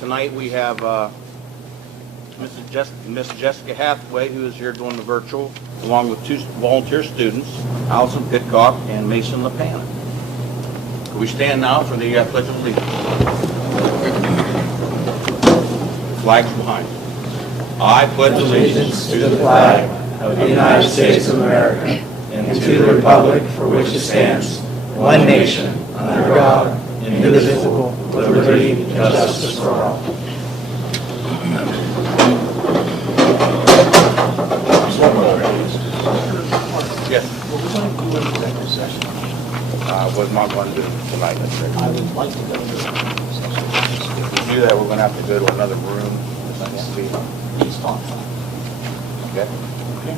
Tonight we have Miss Jessica Hathaway, who is here doing the virtual, along with 2 volunteer students, Allison Pitcock and Mason LaPana. We stand now for the Pledge of Allegiance. Flags behind. I pledge allegiance to the flag of the United States of America and to the republic for which it stands, one nation, under God, indivisible, with liberty and justice for all. Yes. Well, we're going to go into executive session. Was not going to do tonight. I would like to go into executive session. If we do that, we're going to have to go to another room. Please talk. Okay. Okay.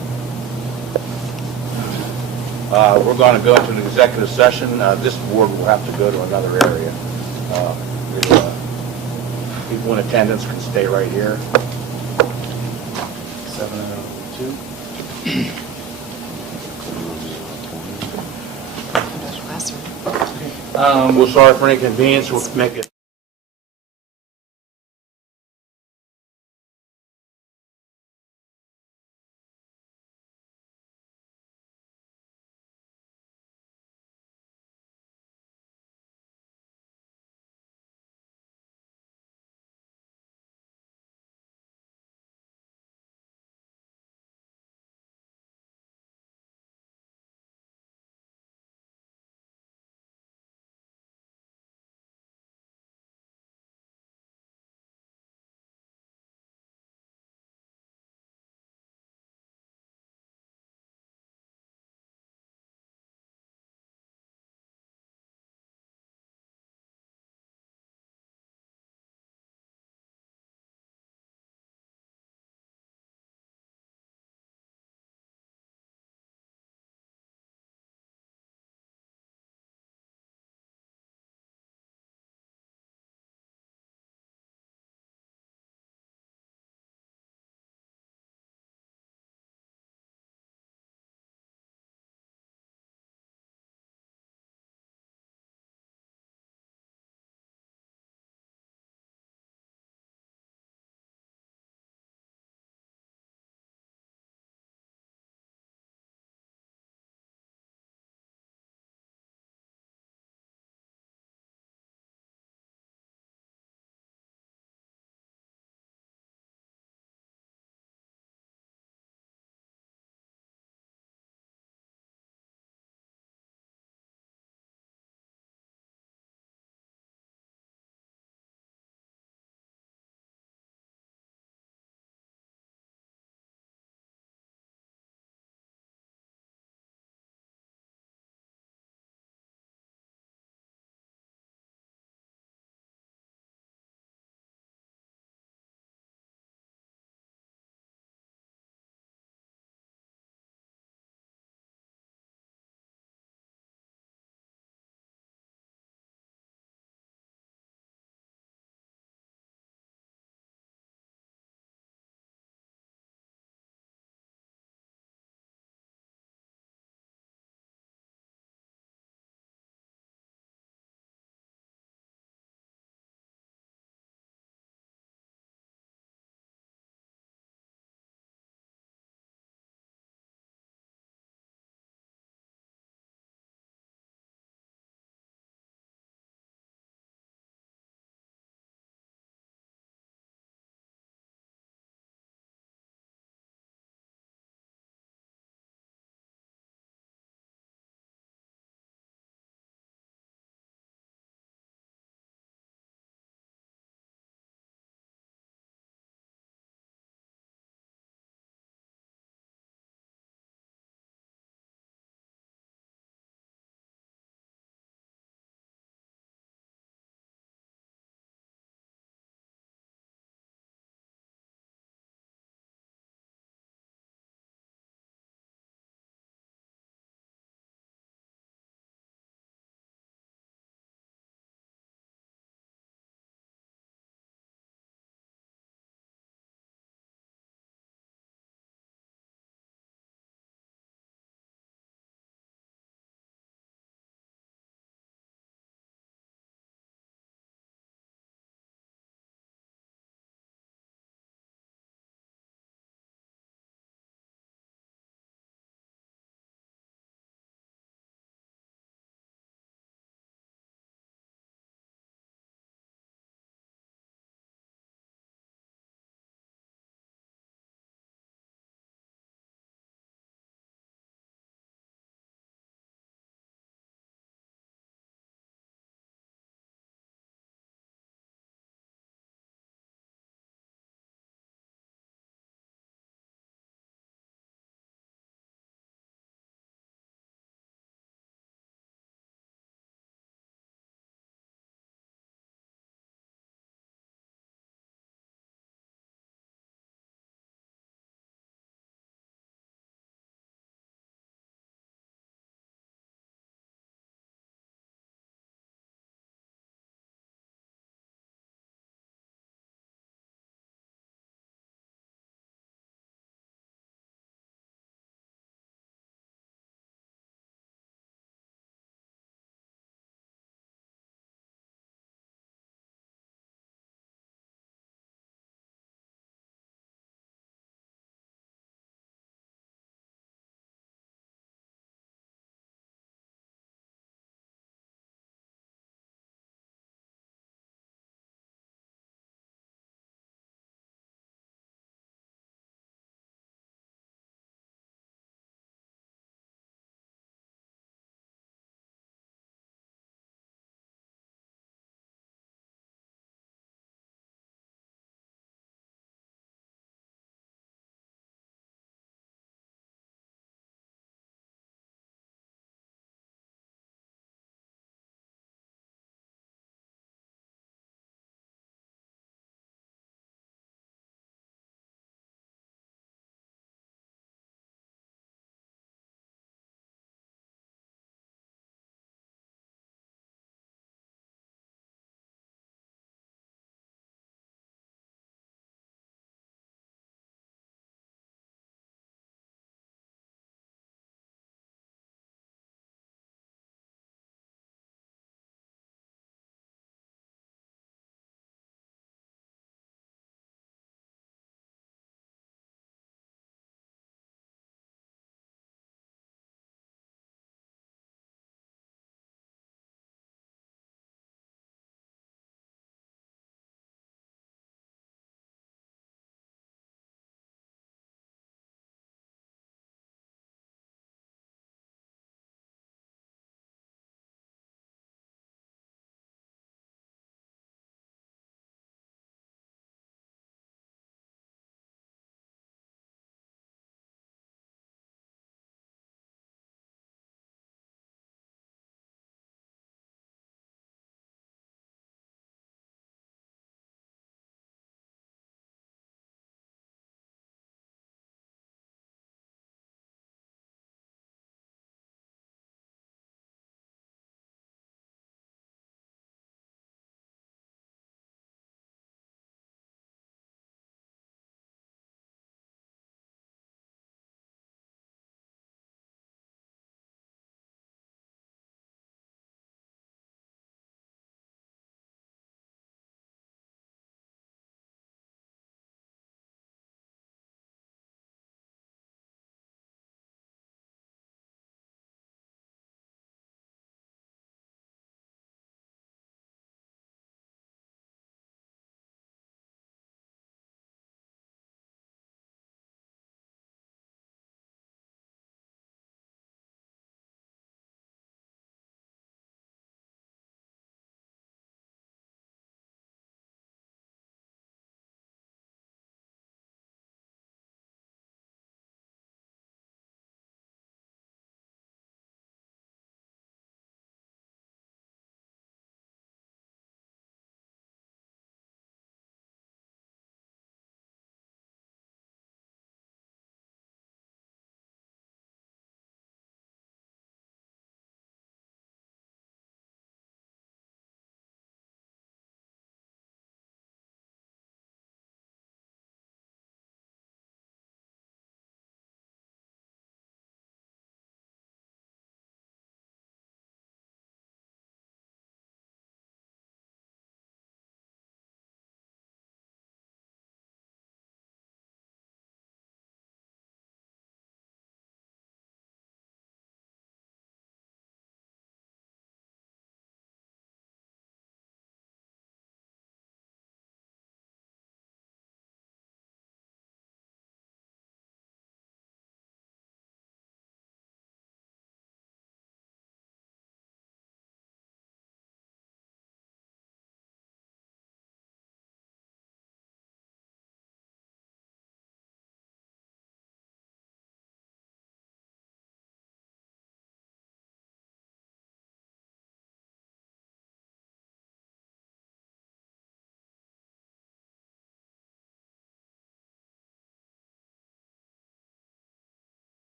We're going to go into an executive session. This board will have to go to another area. The people in attendance can stay right here. 702. We're sorry for any inconvenience. We'll make it.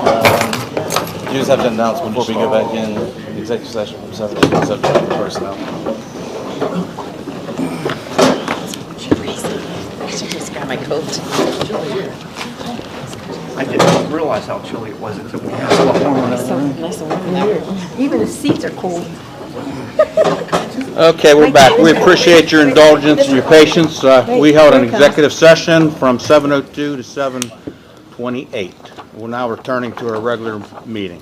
You just have to announce before we go back in the executive session from 7 to subject to personnel. I should just grab my coat. I didn't realize how chilly it was until we had a lot warmer. It's so nice and warm in there. Even the seats are cold. Okay, we're back. We appreciate your indulgence and your patience. We held an executive session from 7:02 to 7:28. We're now returning to our regular meeting.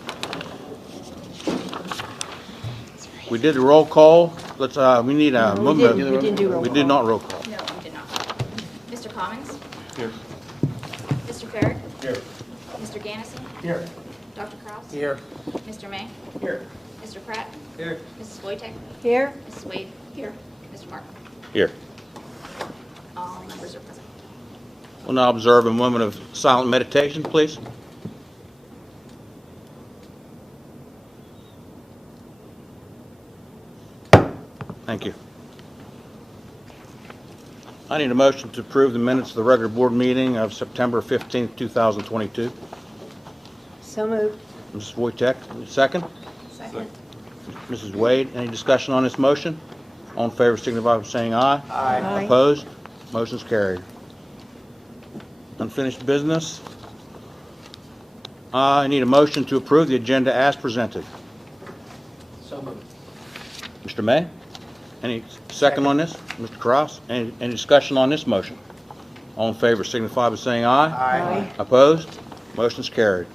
We did a roll call. We need a We movement. didn't do roll We call. did not roll call. No, we did not. Mr. Commons? Here. Mr. Farag? Here. Mr. Gannison? Here. Dr. Kraus? Here. Mr. May? Here. Mr. Pratt? Here. Mrs. Wojtek? Here? Mrs. Wade? Here. Mr. Mark? Here. All members are present. We'll now observe a moment of silent meditation, please. Thank you. I need a motion to approve the minutes of the regular board meeting of September 15th, 2022. So moved. Mrs. Wojtek, second. Second. Mrs. Wade, any discussion on this motion? All in favor signify by saying aye. Aye. Opposed? Motion's carried. Unfinished business. I need a motion to approve the agenda as presented. So moved. Mr. May? Any second on this? Mr. Cross? Any discussion on this motion? All in favor signify by saying aye. Aye. Opposed? Motion's carried.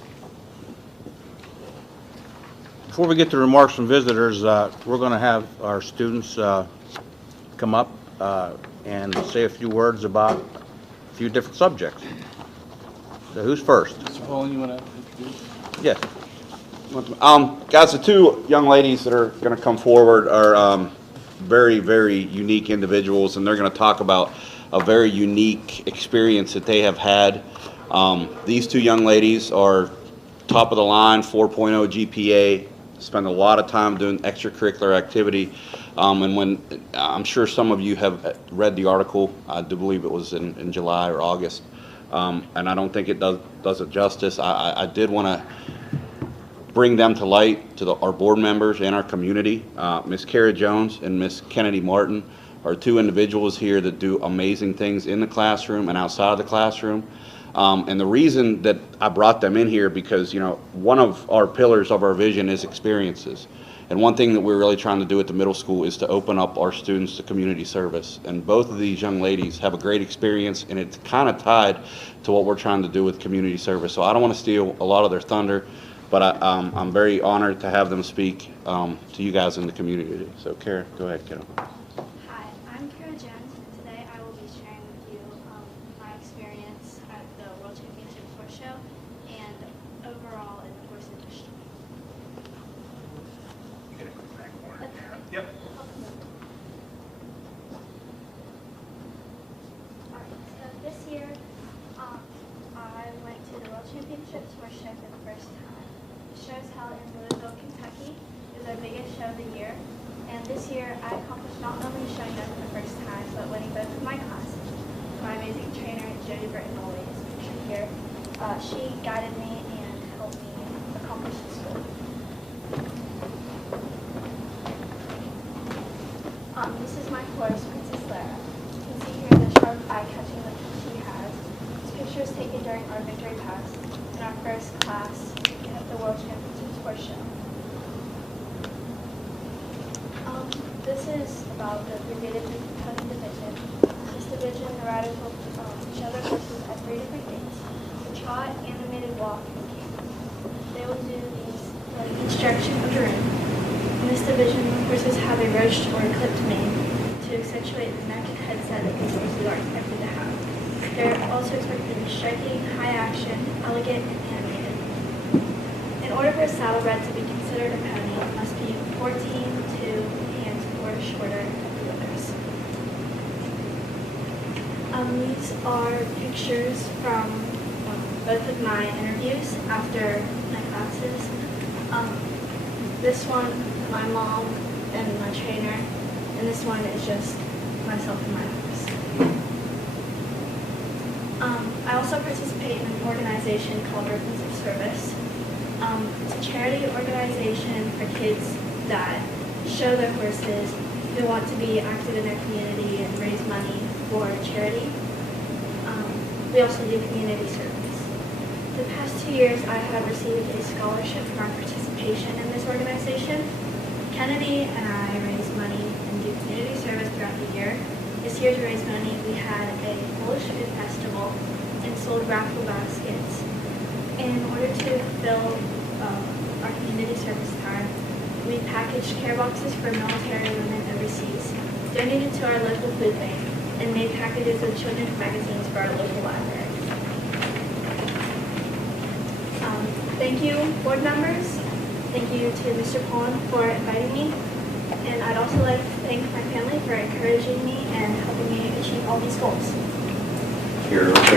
Before we get to remarks from visitors, we're going to have our students come up and say a few words about a few different subjects. So who's first? Mr. Paul, you want to introduce? Yes. Guys, the two young ladies that are going to come forward are very, very unique individuals, and they're going to talk about a very unique experience that they have had. These two young ladies are top of the line, 4.0 GPA, spend a lot of time doing extracurricular activity. And when I'm sure some of you have read the article, I do believe it was in July or August, and I don't think it does it justice. I did want to bring them to light to our board members and our community. Miss Kara Jones and Miss Kennedy Martin are two individuals here that do amazing things in the classroom and outside of the classroom. And the reason that I brought them in here because, you know, one of our pillars of our vision is experiences. And one thing that we're really trying to do at the middle school is to open up our students to community service. And both of these young ladies have a great experience, and it's kind of tied to what we're trying to do with community service. So I don't want to steal a lot of their thunder, but I'm very honored to have them speak to you guys in the community. So, Kara, go ahead, kiddo. Hi, I'm Kara Jones, and today I will be sharing with you my experience at the World Championship Horse Show and overall in the horse industry. Yep. Alright, so this year I went to the World Championship Horse Show for the first time. The show is held in Louisville, Kentucky. It was our biggest show of the year. And this year I accomplished not only showing up for the first time, but winning both of my classes. My amazing trainer, Jody Britton, is pictured here. She guided me and helped me accomplish this goal. This is my horse, Princess Lara. You can see here the sharp eye-catching look she has. This picture was taken during our victory pass in our first class at the World Championships Horse Show. This is about the brigade pony division. This division, the riders will show their horses at 3 different gates: the trot, animated walk, and canter. They will do these instruction of the room. In this division, horses have a roached or clipped mane to accentuate the neck and headset that these horses are expected to have. They're also expected to be striking, high action, elegant, and animated. In order for a saddlebred to be considered a pony, it must be 14, 2 hands or shorter than the others. These are pictures from both of my interviews after my classes. This one, my mom and my trainer, and this one is just myself and my office. I also participate in an organization called Ribbons of Service. It's a charity organization for kids that show their horses who want to be active in their community and raise money for charity. We also do community service. The past 2 years, I have received a scholarship for our participation in this organization. Kennedy and I raise money and do community service throughout the year. This year to raise money, we had a Polish food festival and sold raffle baskets. In order to fill our community service time, we packaged care boxes for military women overseas, donated to our local food bank, and made packages of children's magazines for our local libraries. Thank you, board members. Thank you to Mr. Pullen for inviting me. And I'd also like to thank my family for encouraging me and helping me achieve all these goals. Here, okay,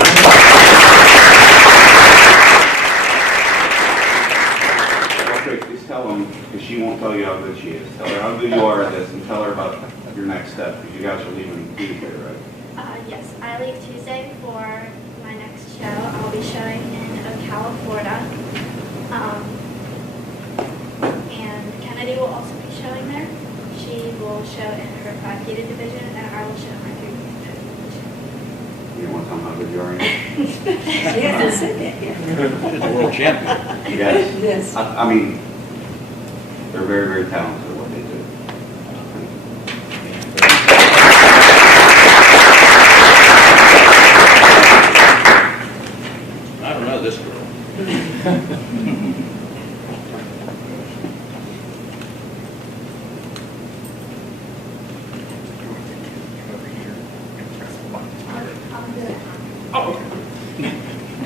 just tell them, because she won't tell you how good she is. Tell her how good you are at this and tell her about your next step, because you guys are leaving Tuesday, right? Yes, I leave Tuesday for my next show. I'll be showing in Ocala, Florida. And Kennedy will also be showing there. She will show in her 5-gated division, and I will show in my 3-gated division. You want to tell them how good you are yet? She hasn't said that yet. She's the world champion. Yes. Yes. I mean, they're very, very talented at what they do. I don't know this girl.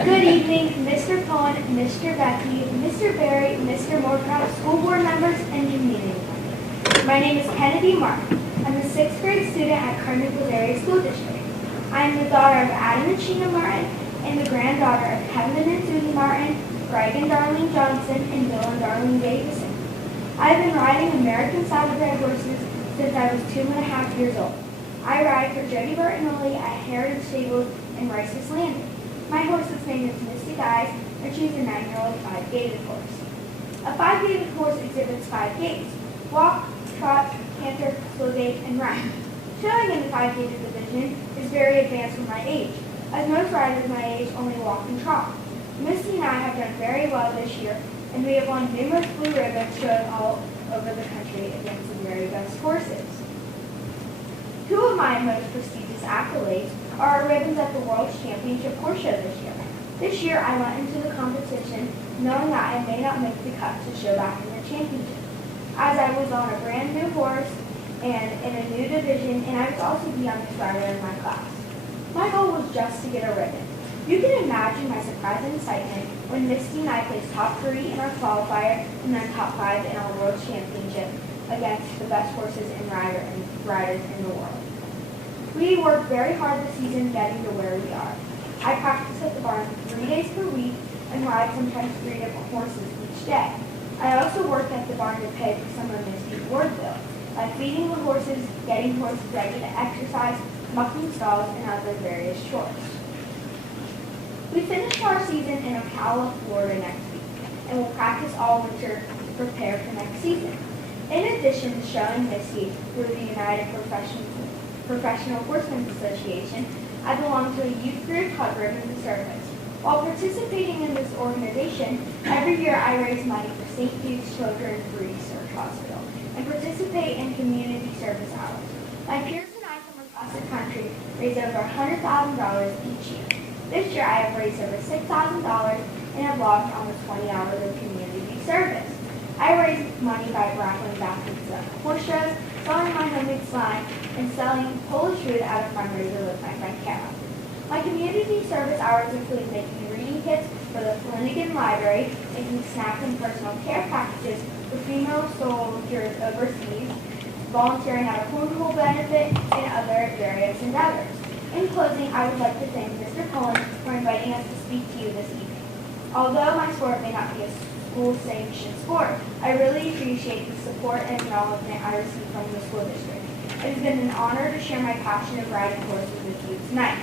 Good evening, Mr. Pullen, Mr. Becky, Mr. Berry, Mr. Moorcroft, school board members, and community members. My name is Kennedy Martin. I'm a 6th grade student at Carmichael Area School District. I am the daughter of Adam and Sheena Martin and the granddaughter of Kevin and Susie Martin, Greg and Darlene Johnson, and Bill and Darlene Davison. I have been riding American saddlebred horses since I was 2.5 years old. I ride for Jody Bertinelli at Heritage Stables in Rice's Landing. My horse's name is Mystic Eyes, and she's a 9-year-old 5-gated horse. A 5-gated horse exhibits 5 gaits: walk, trot, canter, slow gait, and run. Showing in the 5-gated division is very advanced for my age, as most riders my age only walk and trot. Misty and I have done very well this year, and we have won numerous blue ribbons showing all over the country against the very best horses. 2 of my most prestigious accolades are our ribbons at the World Championship Horse Show this year. This year I went into the competition knowing that I may not make the cut to show back in the championship, as I was on a brand new horse and in a new division, and I was also the youngest rider in my class. My goal was just to get a ribbon. You can imagine my surprise and excitement when Misty and I placed top 3 in our qualifier and then top 5 in our World Championship against the best horses and riders in the world. We worked very hard this season getting to where we are. I practice at the barn 3 days per week and ride sometimes 3 different horses each day. I also work at the barn to pay for some of Misty's board bill by feeding the horses, getting horses ready to exercise, mucking stalls, and other various chores. We finish our season in Ocala, Florida next week, and will practice all winter to prepare for next season. In addition to showing Misty through the United Professional Horsemen's Association, I belong to a youth group called Ribbons of Service. While participating in this organization, every year I raise money for St. Duke's Children's Research Hospital and participate in community service hours. My peers and I from across the country raise over $100,000 each year. This year I have raised over $6,000 and have logged almost 20 hours of community service. I raise money by raffling baskets at horse shows, selling my homemade slime, and selling Polish food at a fundraiser with my friend Kara. My community service hours include making reading kits for the Flanagan Library, making snacks and personal care packages for female soldiers overseas, volunteering at a cornhole benefit, and other various endeavors. In closing, I would like to thank Mr. Pullen for inviting us to speak to you this evening. Although my sport may not be a school-sanctioned sport, I really appreciate the support and acknowledgement I receive from the school district. It has been an honor to share my passion of riding horses with you tonight.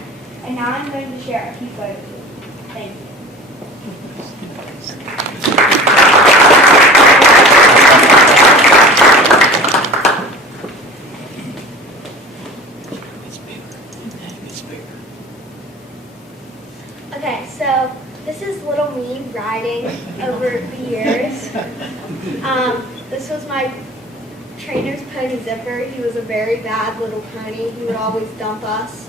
And now I'm going to share a few photos with you. Thank you. So this is little me riding over the years. This was my trainer's pony Zipper. He was a very bad little pony. He would always dump us.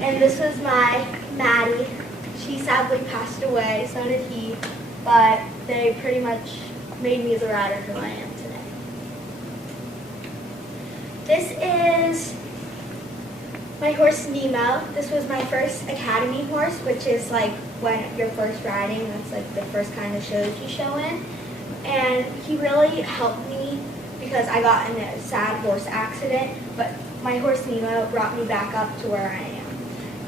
And this was my Maddie. She sadly passed away, so did he, but they pretty much made me the rider who I am today. This is my horse Nemo. This was my first academy horse, which is like when you're first riding, that's like the first kind of shows you show in. And he really helped me because I got in a sad horse accident, but my horse Nemo brought me back up to where I am.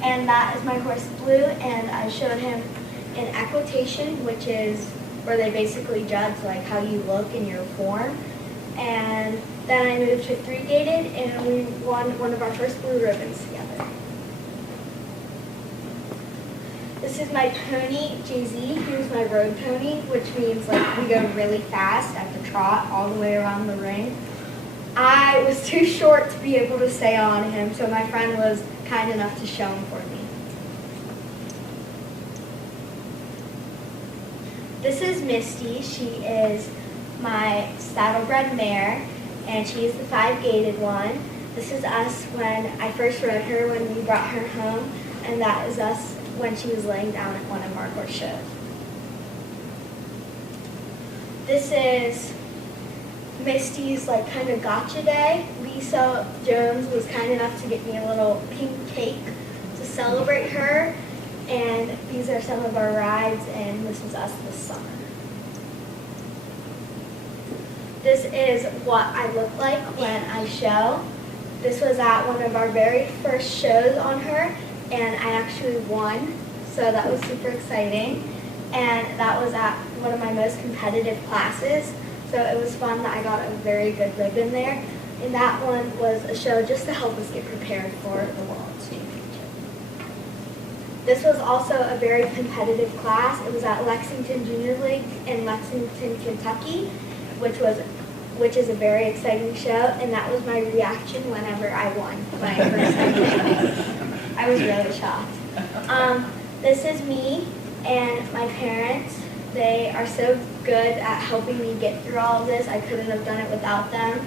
And that is my horse Blue, and I showed him in equitation, which is where they basically judge like how you look in your form. And then I moved to 3-gated, and we won one of our first blue ribbons together. This is my pony, Jay-Z. He was my road pony, which means like we go really fast at the trot all the way around the ring. I was too short to be able to stay on him, so my friend was kind enough to show him for me. This is Misty. She is my saddlebred mare, and she is the 5-gated one. This is us when I first rode her when we brought her home, and that is us when she was laying down at one of our horse shows. This is Misty's like kind of gotcha day. Lisa Jones was kind enough to get me a little pink cake to celebrate her, and these are some of our rides, and this was us this summer. This is what I look like when I show. This was at one of our very first shows on her, and I actually won, so that was super exciting. And that was at one of my most competitive classes, so it was fun that I got a very good ribbon there. And that one was a show just to help us get prepared for the World Championship. This was also a very competitive class. It was at Lexington Junior League in Lexington, Kentucky, which is a very exciting show, and that was my reaction whenever I won my first time. I was really shocked. This is me and my parents. They are so good at helping me get through all of this. I couldn't have done it without them.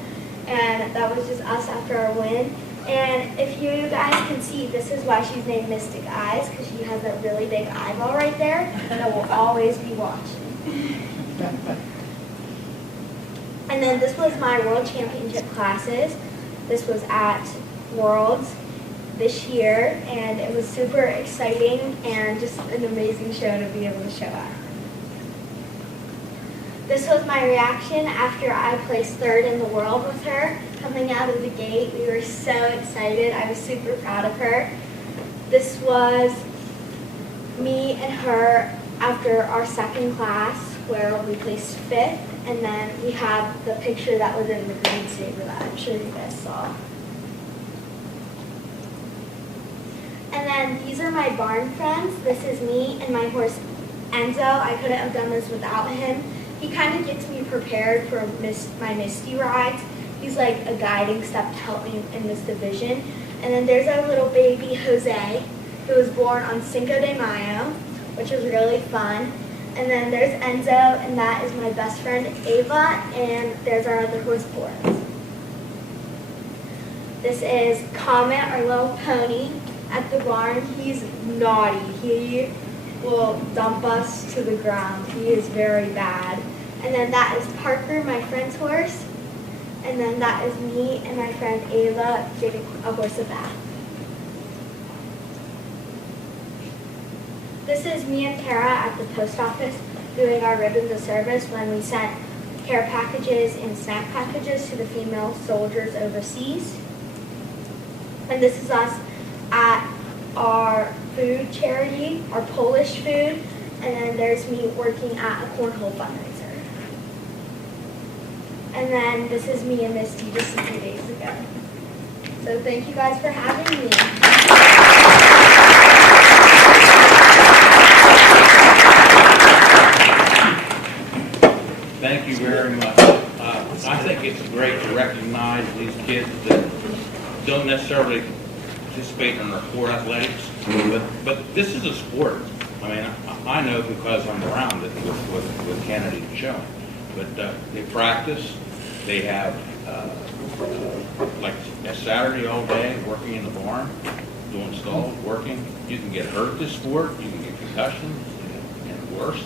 And that was just us after our win. And if you guys can see, this is why she's named Mystic Eyes, because she has that really big eyeball right there that will always be watching. And then this was my World Championship classes. This was at Worlds this year, and it was super exciting and just an amazing show to be able to show at. This was my reaction after I placed 3rd in the world with her. Coming out of the gate, we were so excited. I was super proud of her. This was me and her after our 2nd class, where we placed 5th, and then we have the picture that was in the green saber that I'm sure you guys saw. And then these are my barn friends. This is me and my horse Enzo. I couldn't have done this without him. He kind of gets me prepared for my Misty rides. He's like a guiding step to help me in this division. And then there's our little baby Jose, who was born on Cinco de Mayo, which was really fun. And then there's Enzo, and that is my best friend Ava, and there's our other horse Boris. This is Comet, our little pony, at the barn. He's naughty. He will dump us to the ground. He is very bad. And then that is Parker, my friend's horse. And then that is me and my friend Ava giving a horse a bath. This is me and Tara at the post office doing our ribbons of service when we sent care packages and snack packages to the female soldiers overseas. And this is us at our food charity, our Polish food, and then there's me working at a cornhole fundraiser. And then this is me and Misty just a few days ago. So thank you guys for having me. Thank you very much. I think it's great to recognize these kids that don't necessarily participate in our core athletics, but this is a sport. I mean, I know because I'm around it with Kennedy and Showing. But they practice, they have like a Saturday all day working in the barn, doing stalls, working. You can get hurt this sport, you can get concussions and worse.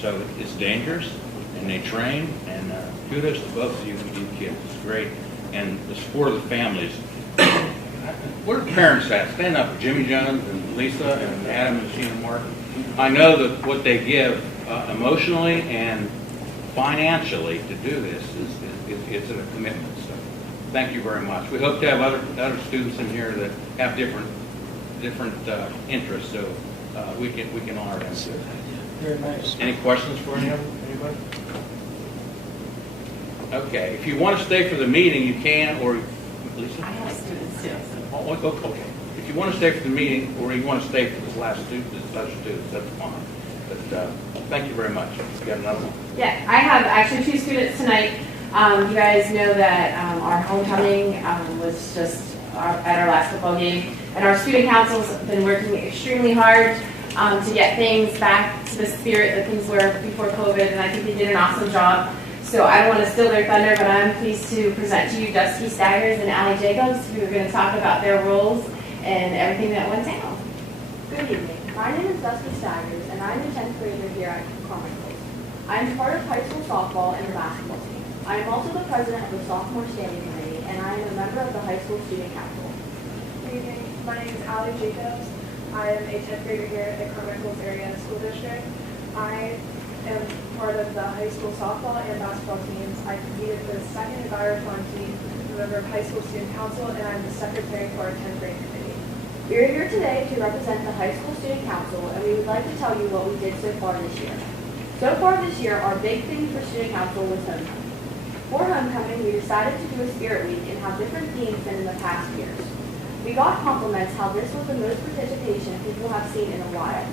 So it's dangerous, and they train, and kudos to both of you kids. It's great. And the support of the families. Where are the parents at? Stand up, Jimmy Jones and Lisa and Adam and Sheena Mark. I know that what they give emotionally and financially to do this it's a commitment. So thank you very much. We hope to have other students in here that have different interests, so we can honor them too. Very nice. Any questions for anybody? Okay, if you want to stay for the meeting, you can, or Lisa? I have students too. Oh, okay. If you want to stay for the meeting, or you want to stay for this last student, that's fine. But thank you very much. You got another one? Yeah, I have actually 2 students tonight. You guys know that our homecoming was just at our last football game, and our student council's been working extremely hard to get things back to the spirit that things were before COVID, and I think they did an awesome job. So I don't want to steal their thunder, but I'm pleased to present to you Dusty Staggers and Allie Jacobs, who are going to talk about their roles and everything that went down. Good evening. My name is Dusty Staggers, and I'm a 10th grader here at Carmichael. I am part of high school softball and the basketball team. I am also the president of the sophomore standing committee, and I am a member of the high school student council. Good evening. My name is Allie Jacobs. I am a 10th grader here at the Carmichael Area School District. I am part of the high school softball and basketball teams. I competed for the second environmental team, a member of high school student council, and I'm the secretary for our 10th grade committee. We are here today to represent the high school student council, and we would like to tell you what we did so far this year. So far this year, our big thing for student council was homecoming. For homecoming, we decided to do a spirit week and have different themes than in the past years. We got compliments how this was the most participation people have seen in a while.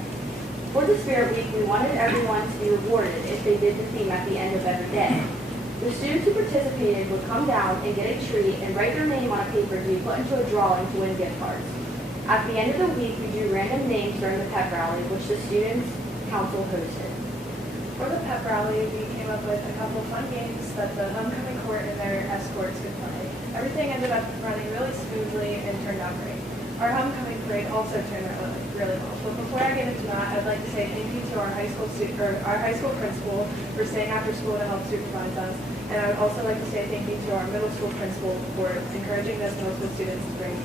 For the spirit week, we wanted everyone to be rewarded if they did the theme at the end of every day. The students who participated would come down and get a treat and write their name on a paper to be put into a drawing to win gift cards. At the end of the week, we drew random names during the pep rally, which the students' council hosted. For the pep rally, we came up with a couple fun games that the homecoming court and their escorts could play. Everything ended up running really smoothly and turned out great. Our homecoming parade also turned out really well. But before I get into that, I'd like to say thank you to our high school principal for staying after school to help supervise us. And I would also like to say thank you to our middle school principal for encouraging those middle school students to bring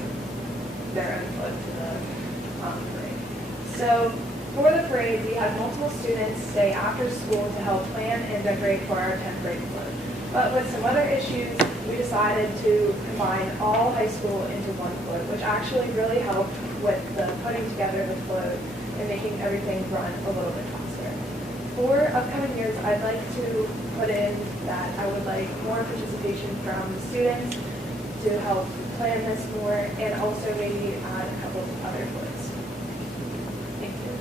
their input to the parade. So for the parade, we had multiple students stay after school to help plan and decorate for our 10th grade float. But with some other issues, we decided to combine all high school into one float, which actually really helped with the putting together the float and making everything run a little bit faster. For upcoming years, I'd like to put in that I would like more participation from the students to help plan this more, and also maybe add a couple of other floats. Thank you.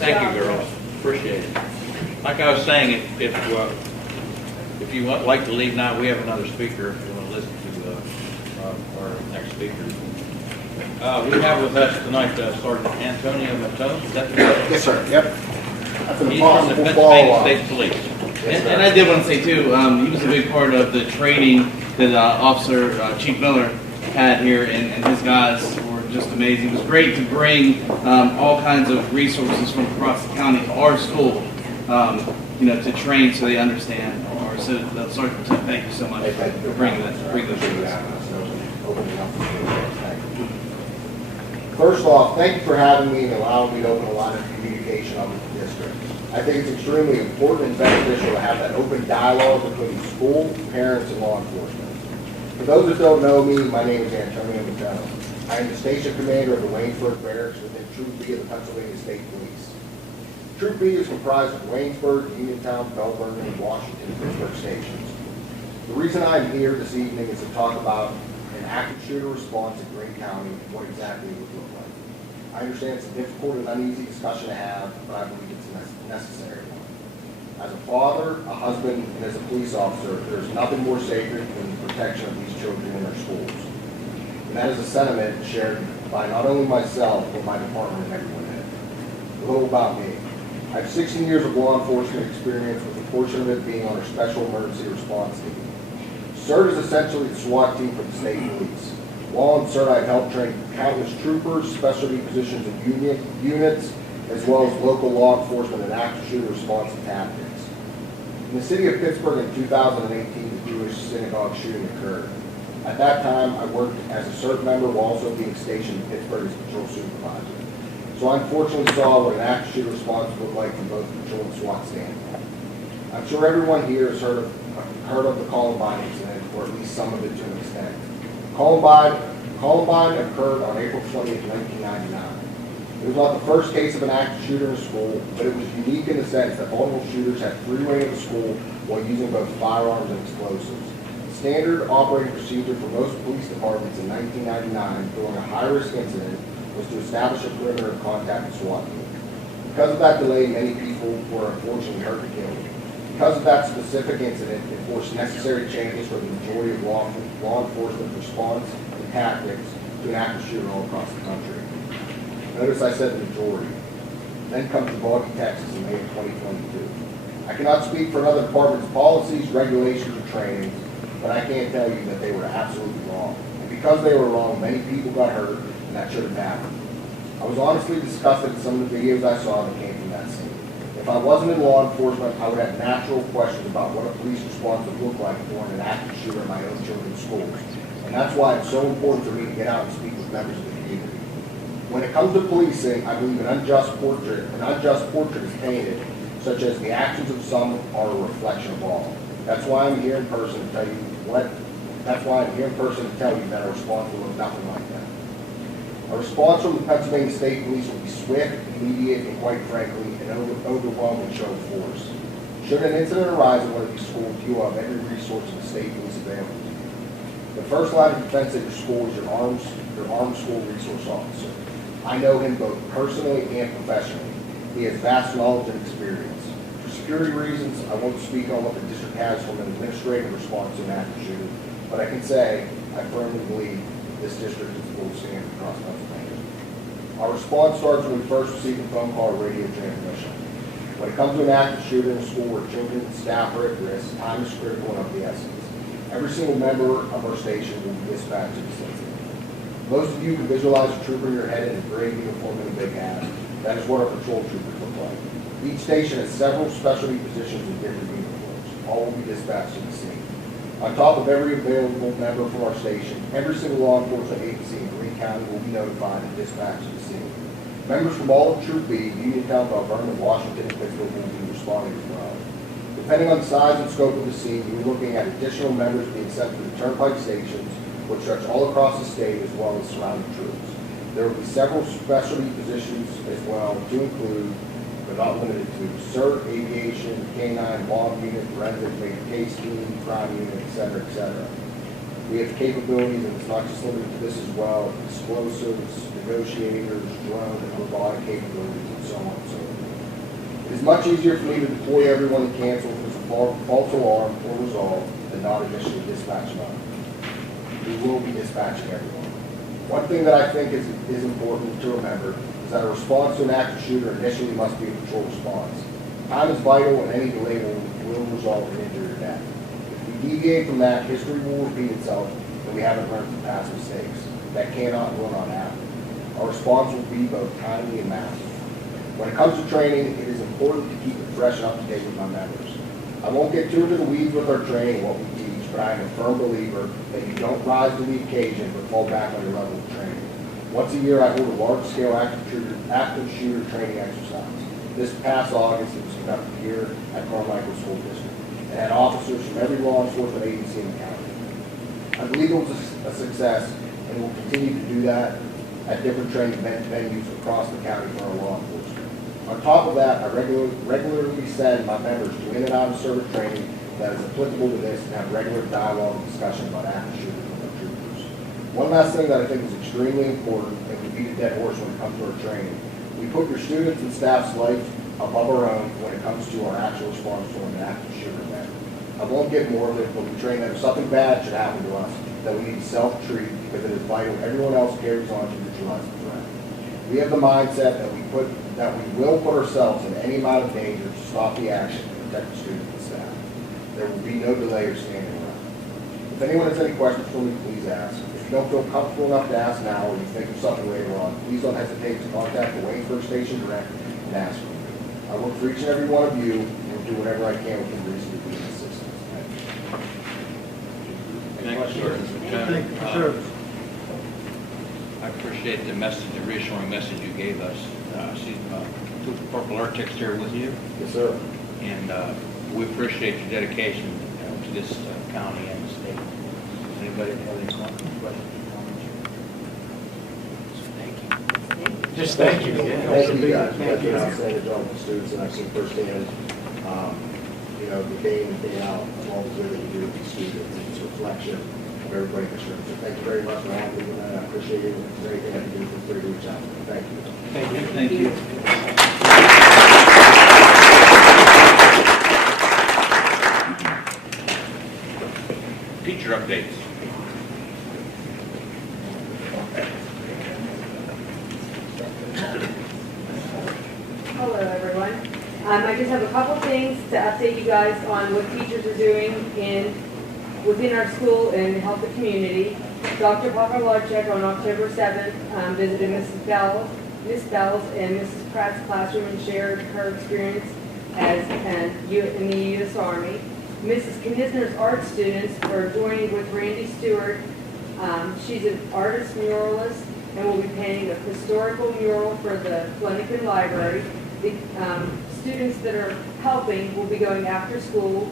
Thank you, girls. Appreciate it. Like I was saying, if you would like to leave now, we have another speaker if you want to listen to our next speaker. We have with us tonight Sergeant Antonio Matone. Is that correct? Yes, sir. Yep. He's from the Pennsylvania State Police. And I did want to say too, he was a big part of the training that Officer Chief Miller had here, and his guys were just amazing. It was great to bring all kinds of resources from across the county to our school, to train so they understand. Or so, Sergeant, thank you so much for bringing those things. First off, thank you for having me and allowing me to open a line of communication on the district. I think it's extremely important and beneficial to have that open dialogue between school, parents, and law enforcement. For those that don't know me, my name is Antonio Matone. I am the station commander of the Waynesburg Barracks within Troop B of the Pennsylvania State Police. Troop B is comprised of Waynesburg, Uniontown, Bell Vernon, Washington, and Pittsburgh stations. The reason I'm here this evening is to talk about an active shooter response in Greene County and what exactly it would look like. I understand it's a difficult and uneasy discussion to have, but I believe it's a necessary one. As a father, a husband, and as a police officer, there's nothing more sacred than the protection of these children in our schools. And that is a sentiment shared by not only myself, but my department and everyone in it. A little about me. I have 16 years of law enforcement experience, with a portion of it being on our special emergency response team. CERT is essentially the SWAT team for the state police. While in CERT, I've helped train countless troopers, specialty positions and units, as well as local law enforcement and active shooter response and tactics. In the city of Pittsburgh in 2018, the Jewish synagogue shooting occurred. At that time, I worked as a CERT member while also being stationed in Pittsburgh as patrol supervisor. So I unfortunately saw what an active shooter response looked like from both patrol and SWAT standpoint. I'm sure everyone here has heard of the Columbine incident, or at least some of it to an extent. Columbine occurred on April 20th, 1999. It was not the first case of an active shooter in a school, but it was unique in the sense that multiple shooters had free reign of the school while using both firearms and explosives. Standard operating procedure for most police departments in 1999 during a high-risk incident was to establish a perimeter of contact with SWAT team. Because of that delay, many people were unfortunately hurt and killed. Because of that specific incident, it forced necessary changes for the majority of law enforcement response and tactics to an active shooter all across the country. Notice I said the majority. Then comes Uvalde, Texas in May of 2022. I cannot speak for another department's policies, regulations, or trainings, but I can tell you that they were absolutely wrong. And because they were wrong, many people got hurt, and that shouldn't have happened. I was honestly disgusted at some of the videos I saw that came from that scene. If I wasn't in law enforcement, I would have natural questions about what a police response would look like during an active shooter in my own children's schools. And that's why it's so important for me to get out and speak with members of the community. When it comes to policing, I believe an unjust portrait is painted, such as the actions of some are a reflection of all. That's why I'm here in person to tell you that our response will look nothing like that. A response from the Pennsylvania State Police will be swift, immediate, and quite frankly, an overwhelming show of force. Should an incident arise in one of these schools, you will have every resource of the State Police available to you. The first line of defense at your school is your armed school resource officer. I know him both personally and professionally. He has vast knowledge and experience. For security reasons, I won't speak on what the district has from an administrative response to an active shooter, but I can say I firmly believe this district is the gold standard across Pennsylvania. Our response starts when we first receive a phone call or radio transmission. When it comes to an active shooter in a school where children and staff are at risk, time is critical and of the essence. Every single member of our station will be dispatched to the scene. Most of you can visualize a trooper in your head in a gray uniform and a big hat. That is what our patrol troopers look like. Each station has several specialty positions in different uniforms. All will be dispatched to the scene. On top of every available member from our station, every single law enforcement agency in Greene County will be notified and dispatched to the scene. Members from all of Troop B, Uniontown, Alberta, Washington, and Pittsburgh will be responding as well. Depending on the size and scope of the scene, you're looking at additional members being sent to the turnpike stations, which stretch all across the state as well as surrounding troops. There will be several specialty positions as well, to include, but not limited to, CERT, aviation, K-9, bomb unit, forensic, CASD, crime unit, etc., etc. We have capabilities, and it's not just limited to this as well, explosives, negotiators, drone, and robotic capabilities, and so on and so forth. It is much easier for me to deploy everyone and cancel if there's a false alarm or resolve than not initially dispatch none. We will be dispatching everyone. One thing that I think is important to remember is that a response to an active shooter initially must be a patrol response. Time is vital, and any delay will result in injury or death. If we deviate from that, history will repeat itself, and we haven't learned from past mistakes. That cannot and will not happen. Our response will be both timely and massive. When it comes to training, it is important to keep it fresh and up to date with my members. I won't get too into the weeds with our training and what we teach, but I am a firm believer that you don't rise to the occasion but fall back on your level of training. Once a year, I hold a large-scale active shooter training exercise. This past August, it was conducted here at Carmichael School District and had officers from every law enforcement agency in the county. I believe it was a success, and we'll continue to do that at different training venues across the county for our law enforcement. On top of that, I regularly send my members to in and out of service training that is applicable to this and have regular dialogue and discussion about active shooters with our troopers. One last thing that I think is extremely important, and we beat a dead horse when it comes to our training. We put your students and staff's life above our own when it comes to our actual response to an active shooter event. I won't get more of it, but we train that if something bad should happen to us, that we need to self-treat because it is vital everyone else carries on to neutralize the threat. We have the mindset that we will put ourselves in any amount of danger to stop the action and protect the students and staff. There will be no delay or standing around. If anyone has any questions for me, please ask. If you don't feel comfortable enough to ask now or you think of something later on, please don't hesitate to contact the Wayne First Station Direct and ask for me. I work for each and every one of you and will do whatever I can within reason to be of assistance. Thank you, sir. Thank you, sir. I appreciate the message, the reassuring message you gave us. See, Corporal Artic's here with you, Yes, sir. and we appreciate your dedication to this county and the state. Does anybody have any questions? Thank you. Just thank you. Thank you, guys. Thank you, outstanding job with students, and I've seen firsthand, the day in and day out, all the good that you do with the students. It's a reflection of everybody in the church. So thank you very much for having me, and I appreciate it. If there's anything I can do, feel free to reach out. Thank you. Thank you. Thank you. Teacher updates. Hello, everyone. I just have a couple things to update you guys on what teachers are doing within our school and help the community. Dr. Papalarchuk on October 7th visited Miss Bell's and Mrs. Pratt's classroom and shared her experience in the U.S. Army. Mrs. Knisner's art students are joining with Randy Stewart. She's an artist muralist and will be painting a historical mural for the Flanagan Library. The students that are helping will be going after school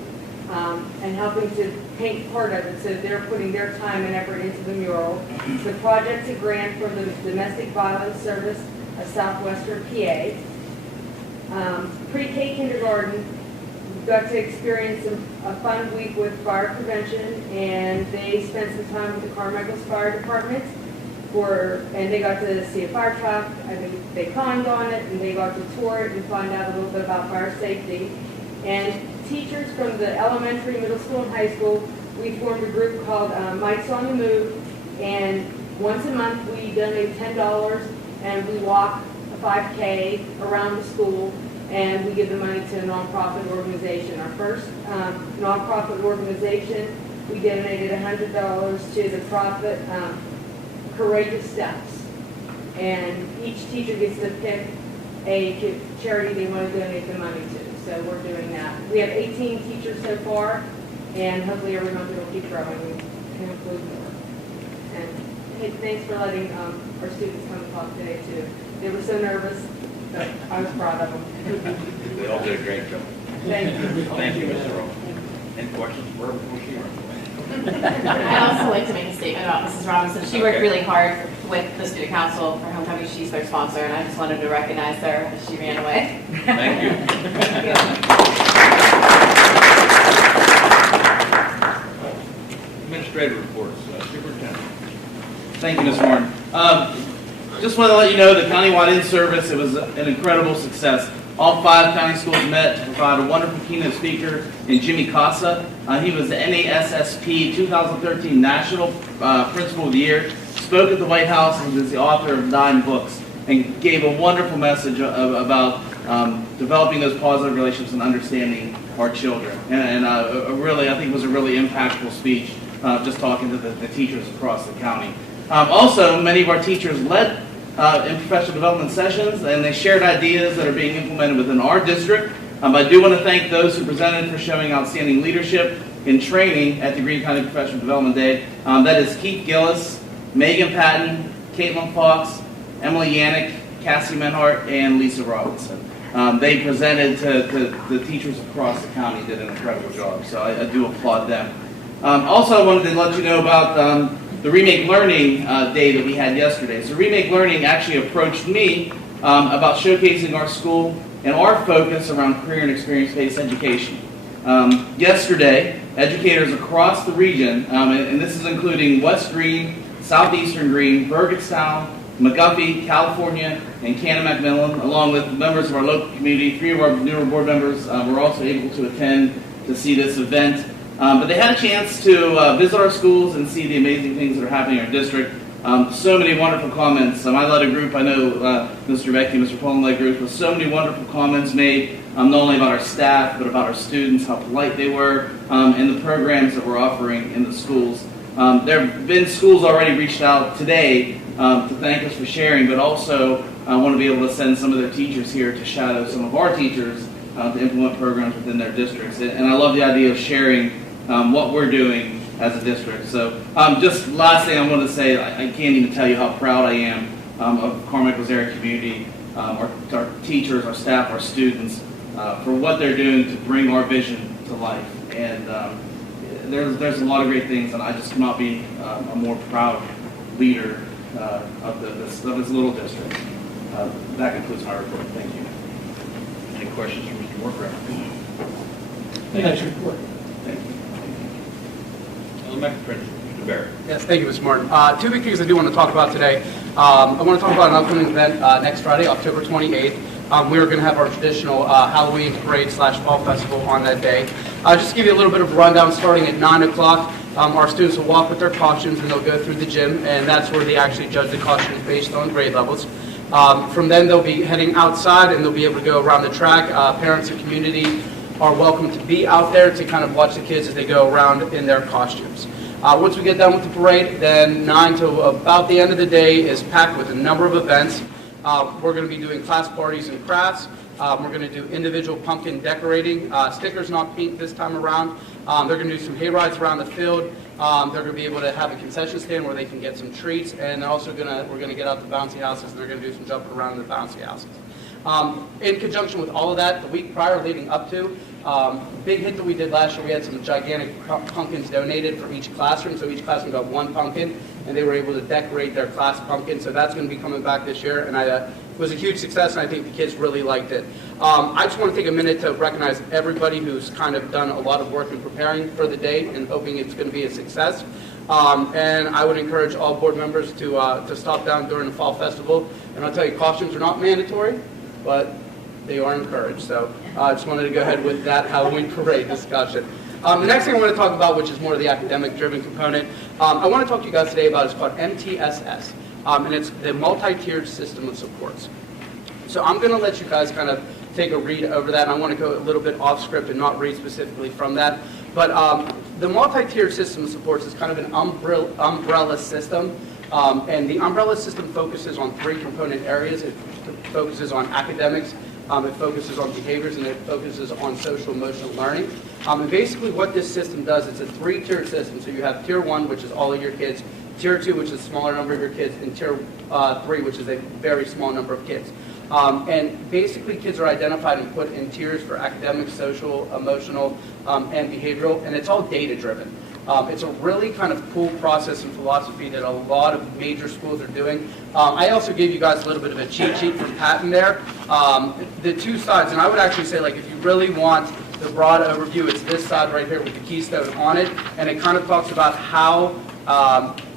and helping to paint part of it, so they're putting their time and effort into the mural. The project's a grant from the Domestic Violence Service of Southwestern PA. Pre-K kindergarten, we got to experience a fun week with fire prevention, and they spent some time with the Carmichael's Fire Department, and they got to see a fire truck. I mean, they climbed on it, and they got to tour it and find out a little bit about fire safety. And teachers from the elementary, middle school, and high school, we formed a group called Mike's on the Move, and once a month we donate $10, and we walk a 5K around the school, and we give the money to a nonprofit organization. Our first nonprofit organization, we donated $100 to the profit Courageous Steps, and each teacher gets to pick a charity they want to donate the money to. So we're doing that. We have 18 teachers so far, and hopefully every month it'll keep growing. We can include more. And hey, thanks for letting our students come and talk today too. They were so nervous, but I was proud of them. They all did a great job. Thank you. Thank you, Mr. Rowe. Any questions for her before she runs away? I'd also like to make a statement about Mrs. Robinson. She worked really hard with the student council for homecoming. She's their sponsor, and I just wanted to recognize her as she ran away. Thank you. Thank you. Administrative reports, Superintendent. Thank you, Ms. Warren. Just wanted to let you know the countywide in-service, it was an incredible success. All 5 county schools met to provide a wonderful keynote speaker in Jimmy Casa. He was the NASSP 2013 National Principal of the Year, spoke at the White House, and was the author of 9 books, and gave a wonderful message about developing those positive relationships and understanding our children. And really, I think it was a really impactful speech, just talking to the teachers across the county. Also, many of our teachers led in professional development sessions, and they shared ideas that are being implemented within our district. I do want to thank those who presented for showing outstanding leadership in training at the Greene County Professional Development Day. That is Keith Gillis, Megan Patton, Caitlin Fox, Emily Yannick, Cassie Menhart, and Lisa Robinson. They presented to the teachers across the county, did an incredible job, so I do applaud them. Also, I wanted to let you know about the Remake Learning Day that we had yesterday. So Remake Learning actually approached me about showcasing our school and our focus around career and experience-based education. Yesterday, educators across the region, and this is including West Greene, Southeastern Greene, Burgettstown, McGuffey, California, and Canada Macmillan, along with members of our local community. 3 of our newer board members were also able to attend to see this event. But they had a chance to visit our schools and see the amazing things that are happening in our district. So many wonderful comments. I led a group, I know Mr. Becky and Mr. Pullen led groups, with so many wonderful comments made, not only about our staff, but about our students, how polite they were, and the programs that we're offering in the schools. There have been schools already reached out today to thank us for sharing, but also want to be able to send some of their teachers here to shadow some of our teachers to implement programs within their districts. And I love the idea of sharing what we're doing as a district. So just last thing I want to say, I can't even tell you how proud I am of Carmichael's area community, our teachers, our staff, our students, for what they're doing to bring our vision to life. And there's a lot of great things, and I just cannot be a more proud leader of this little district. That concludes my report. Thank you. Any questions for Mr. Warcraft? Next report. Thank you. Elementary principal, Mr. Barrett. Yes, thank you, Mr. Martin. 2 big things I do want to talk about today. I want to talk about an upcoming event next Friday, October 28th. We are going to have our traditional Halloween parade / fall festival on that day. Just to give you a little bit of a rundown, starting at 9 o'clock, our students will walk with their costumes and they'll go through the gym, and that's where they actually judge the costumes based on grade levels. From then they'll be heading outside and they'll be able to go around the track. Parents and community are welcome to be out there to kind of watch the kids as they go around in their costumes. Once we get done with the parade, then 9 to about the end of the day is packed with a number of events. We're going to be doing class parties and crafts. We're going to do individual pumpkin decorating, stickers, not paint this time around. They're going to do some hay rides around the field. They're going to be able to have a concession stand where they can get some treats, and we're going to get out the bouncy houses, and they're going to do some jumping around in the bouncy houses. In conjunction with all of that, the week prior leading up to, big hit that we did last year, we had some gigantic pumpkins donated for each classroom. So each classroom got 1 pumpkin, and they were able to decorate their class pumpkin. So that's going to be coming back this year, and it was a huge success, and I think the kids really liked it. I just want to take a minute to recognize everybody who's kind of done a lot of work in preparing for the day and hoping it's going to be a success. And I would encourage all board members to stop down during the fall festival. And I'll tell you, costumes are not mandatory, but they are encouraged. So I just wanted to go ahead with that Halloween parade discussion. The next thing I want to talk about, which is more of the academic-driven component, I want to talk to you guys today about is called MTSS, and it's the multi-tiered system of supports. So I'm going to let you guys kind of take a read over that. I want to go a little bit off script and not read specifically from that. But the multi-tiered system of supports is kind of an umbrella system, and the umbrella system focuses on 3 component areas. It focuses on academics, it focuses on behaviors, and it focuses on social emotional learning. And basically what this system does, it's a 3-tiered system. So you have tier 1, which is all of your kids, tier 2, which is a smaller number of your kids, and tier 3, which is a very small number of kids. And basically kids are identified and put in tiers for academic, social, emotional, and behavioral, and it's all data driven. It's a really kind of cool process and philosophy that a lot of major schools are doing. I also gave you guys a little bit of a cheat sheet from Patton there. The 2 sides, and I would actually say, like, if you really want the broad overview, it's this side right here with the keystone on it, and it kind of talks about how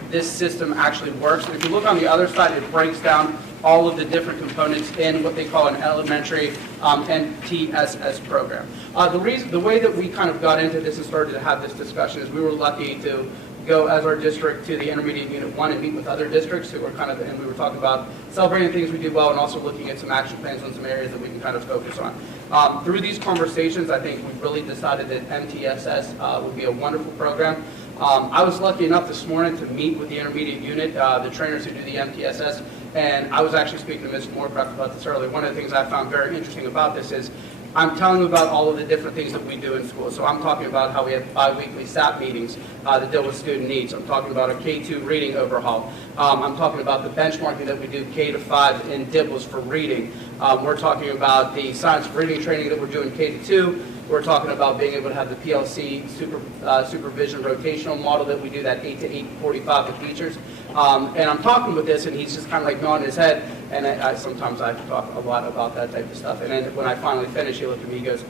this system actually works. And if you look on the other side, it breaks down all of the different components in what they call an elementary MTSS program. The way that we kind of got into this and started to have this discussion is we were lucky to go as our district to the Intermediate Unit 1 and meet with other districts who were and we were talking about celebrating things we did well and also looking at some action plans on some areas that we can kind of focus on. Through these conversations, I think we really decided that MTSS would be a wonderful program. I was lucky enough this morning to meet with the Intermediate Unit, the trainers who do the MTSS, and I was actually speaking to Ms. Moorcraft about this earlier. One of the things I found very interesting about this is I'm telling you about all of the different things that we do in school. So I'm talking about how we have bi-weekly SAP meetings that deal with student needs. I'm talking about a K2 reading overhaul. I'm talking about the benchmarking that we do K to 5 in DIBLS for reading. We're talking about the science reading training that we're doing K to 2. We're talking about being able to have the PLC supervision rotational model that we do that 8 to 8:45 with teachers. And I'm talking with this, and he's just kind of like nodding his head. And sometimes I talk a lot about that type of stuff. And then when I finally finish, he looked at me, he goes,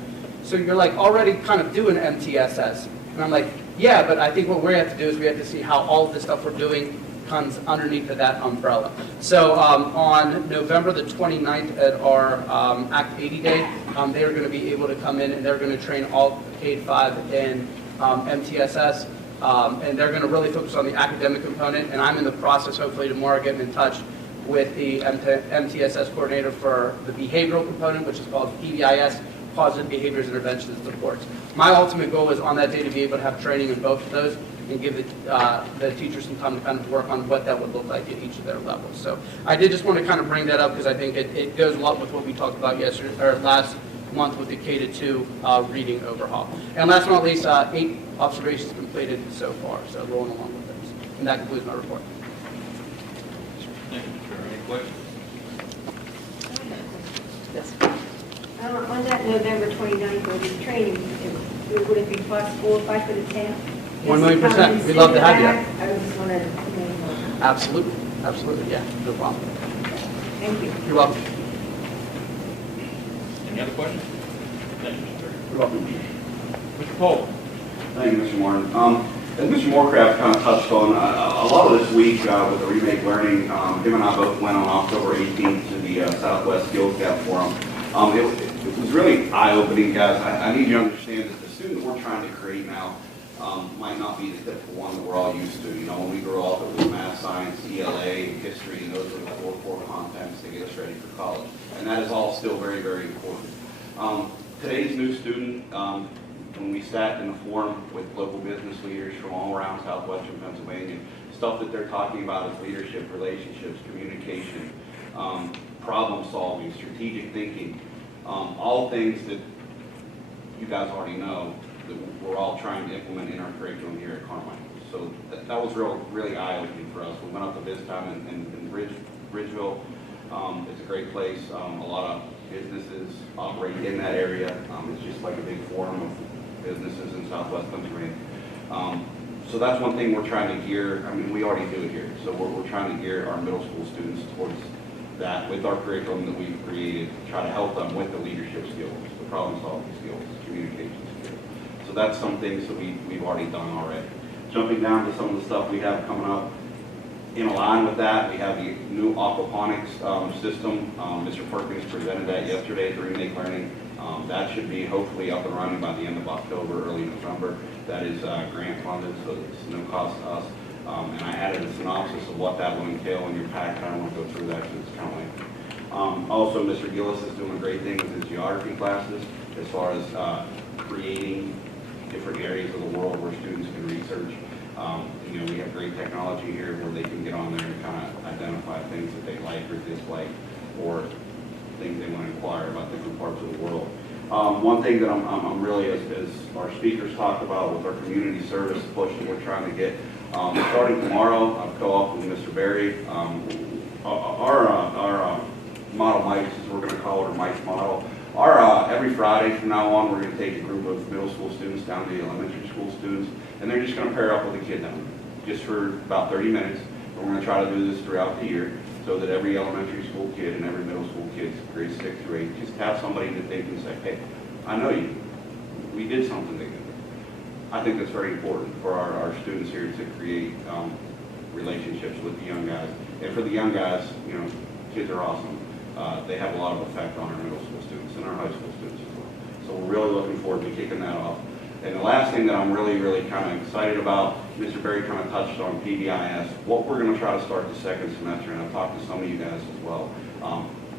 "So you're like already kind of doing MTSS?" And I'm like, "Yeah, but I think what we have to do is we have to see how all of the stuff we're doing comes underneath of that umbrella. So on November the 29th at our Act 80 Day, they are going to be able to come in and they're going to train all K-5 in MTSS. And they're going to really focus on the academic component. And I'm in the process, hopefully tomorrow, getting in touch with the MTSS coordinator for the behavioral component, which is called PBIS, Positive Behaviors Interventions and Supports. My ultimate goal is on that day to be able to have training in both of those and give the teachers some time to kind of work on what that would look like at each of their levels. So I did just want to kind of bring that up because I think it goes a lot with what we talked about yesterday or last month with the K-2 reading overhaul. And last but not least, 8 observations completed so far, so rolling along with those. And that concludes my report. Thank you, Chair. Any questions? On that November 29th, will be training, would it be possible if I could attend? 1,000,000%. We'd love to have you. I just want to. Absolutely. Absolutely. Yeah, no problem. Thank you. You're welcome. Any other questions? Thank you, Mr. Chair. You're welcome. Mr. Pohl. Thank you, Mr. Martin. As Mr. Moorcraft kind of touched on, a lot of this week with the Remake Learning, him and I both went on October 18th to the Southwest Skills Gap Forum. It was really eye-opening, guys. I need you to understand that the student we're trying to create now might not be the typical one that we're all used to. You know, when we grew up, it was math, science, ELA, history, and those were the 4 core contents to get us ready for college. And that is all still very, very important. Today's new student, when we sat in a forum with local business leaders from all around southwestern Pennsylvania, stuff that they're talking about is leadership, relationships, communication, problem solving, strategic thinking, all things that you guys already know that we're all trying to implement in our curriculum here at Carmichael. So that was really eye-opening for us. We went up to Vistown in Bridgeville. It's a great place. A lot of businesses operate in that area. It's just like a big forum of businesses in southwest Pennsylvania. So that's one thing we're trying to gear. I mean, we already do it here. So we're trying to gear our middle school students towards that with our curriculum that we've created, try to help them with the leadership skills, the problem solving skills, communication skills. So that's some things that we've already done already. Jumping down to some of the stuff we have coming up, in line with that, we have the new aquaponics system. Mr. Perkins presented that yesterday at Remake Learning. That should be hopefully up and running by the end of October, early November. That is grant funded, so it's no cost to us. And I added a synopsis of what that will entail in your pack. I don't want to go through that because it's kind of lengthy. Also, Mr. Gillis is doing a great thing with his geography classes as far as creating different areas of the world where students can research. You know, we have great technology here where they can get on there and kind of identify things that they like or dislike, or things they want to inquire about different parts of the world. One thing that I'm really, as our speakers talked about with our community service push that we're trying to get, starting tomorrow, I've co-op with Mr. Berry. Our model Mike's, as we're going to call it, or Mike's model. Every Friday from now on, we're going to take a group of middle school students down to the elementary school students, and they're just going to pair up with a kid down there, just for about 30 minutes. And we're going to try to do this throughout the year, so that every elementary school kid and every middle school kid, grades 6 through 8, just have somebody that they can say, hey, I know you. We did something together. I think that's very important for our students here to create relationships with the young guys. And for the young guys, you know, kids are awesome. They have a lot of effect on our middle school students and our high school students as well. So we're really looking forward to kicking that off. And the last thing that I'm really kind of excited about, Mr. Berry kind of touched on PBIS, what we're going to try to start the second semester, and I've talked to some of you guys as well.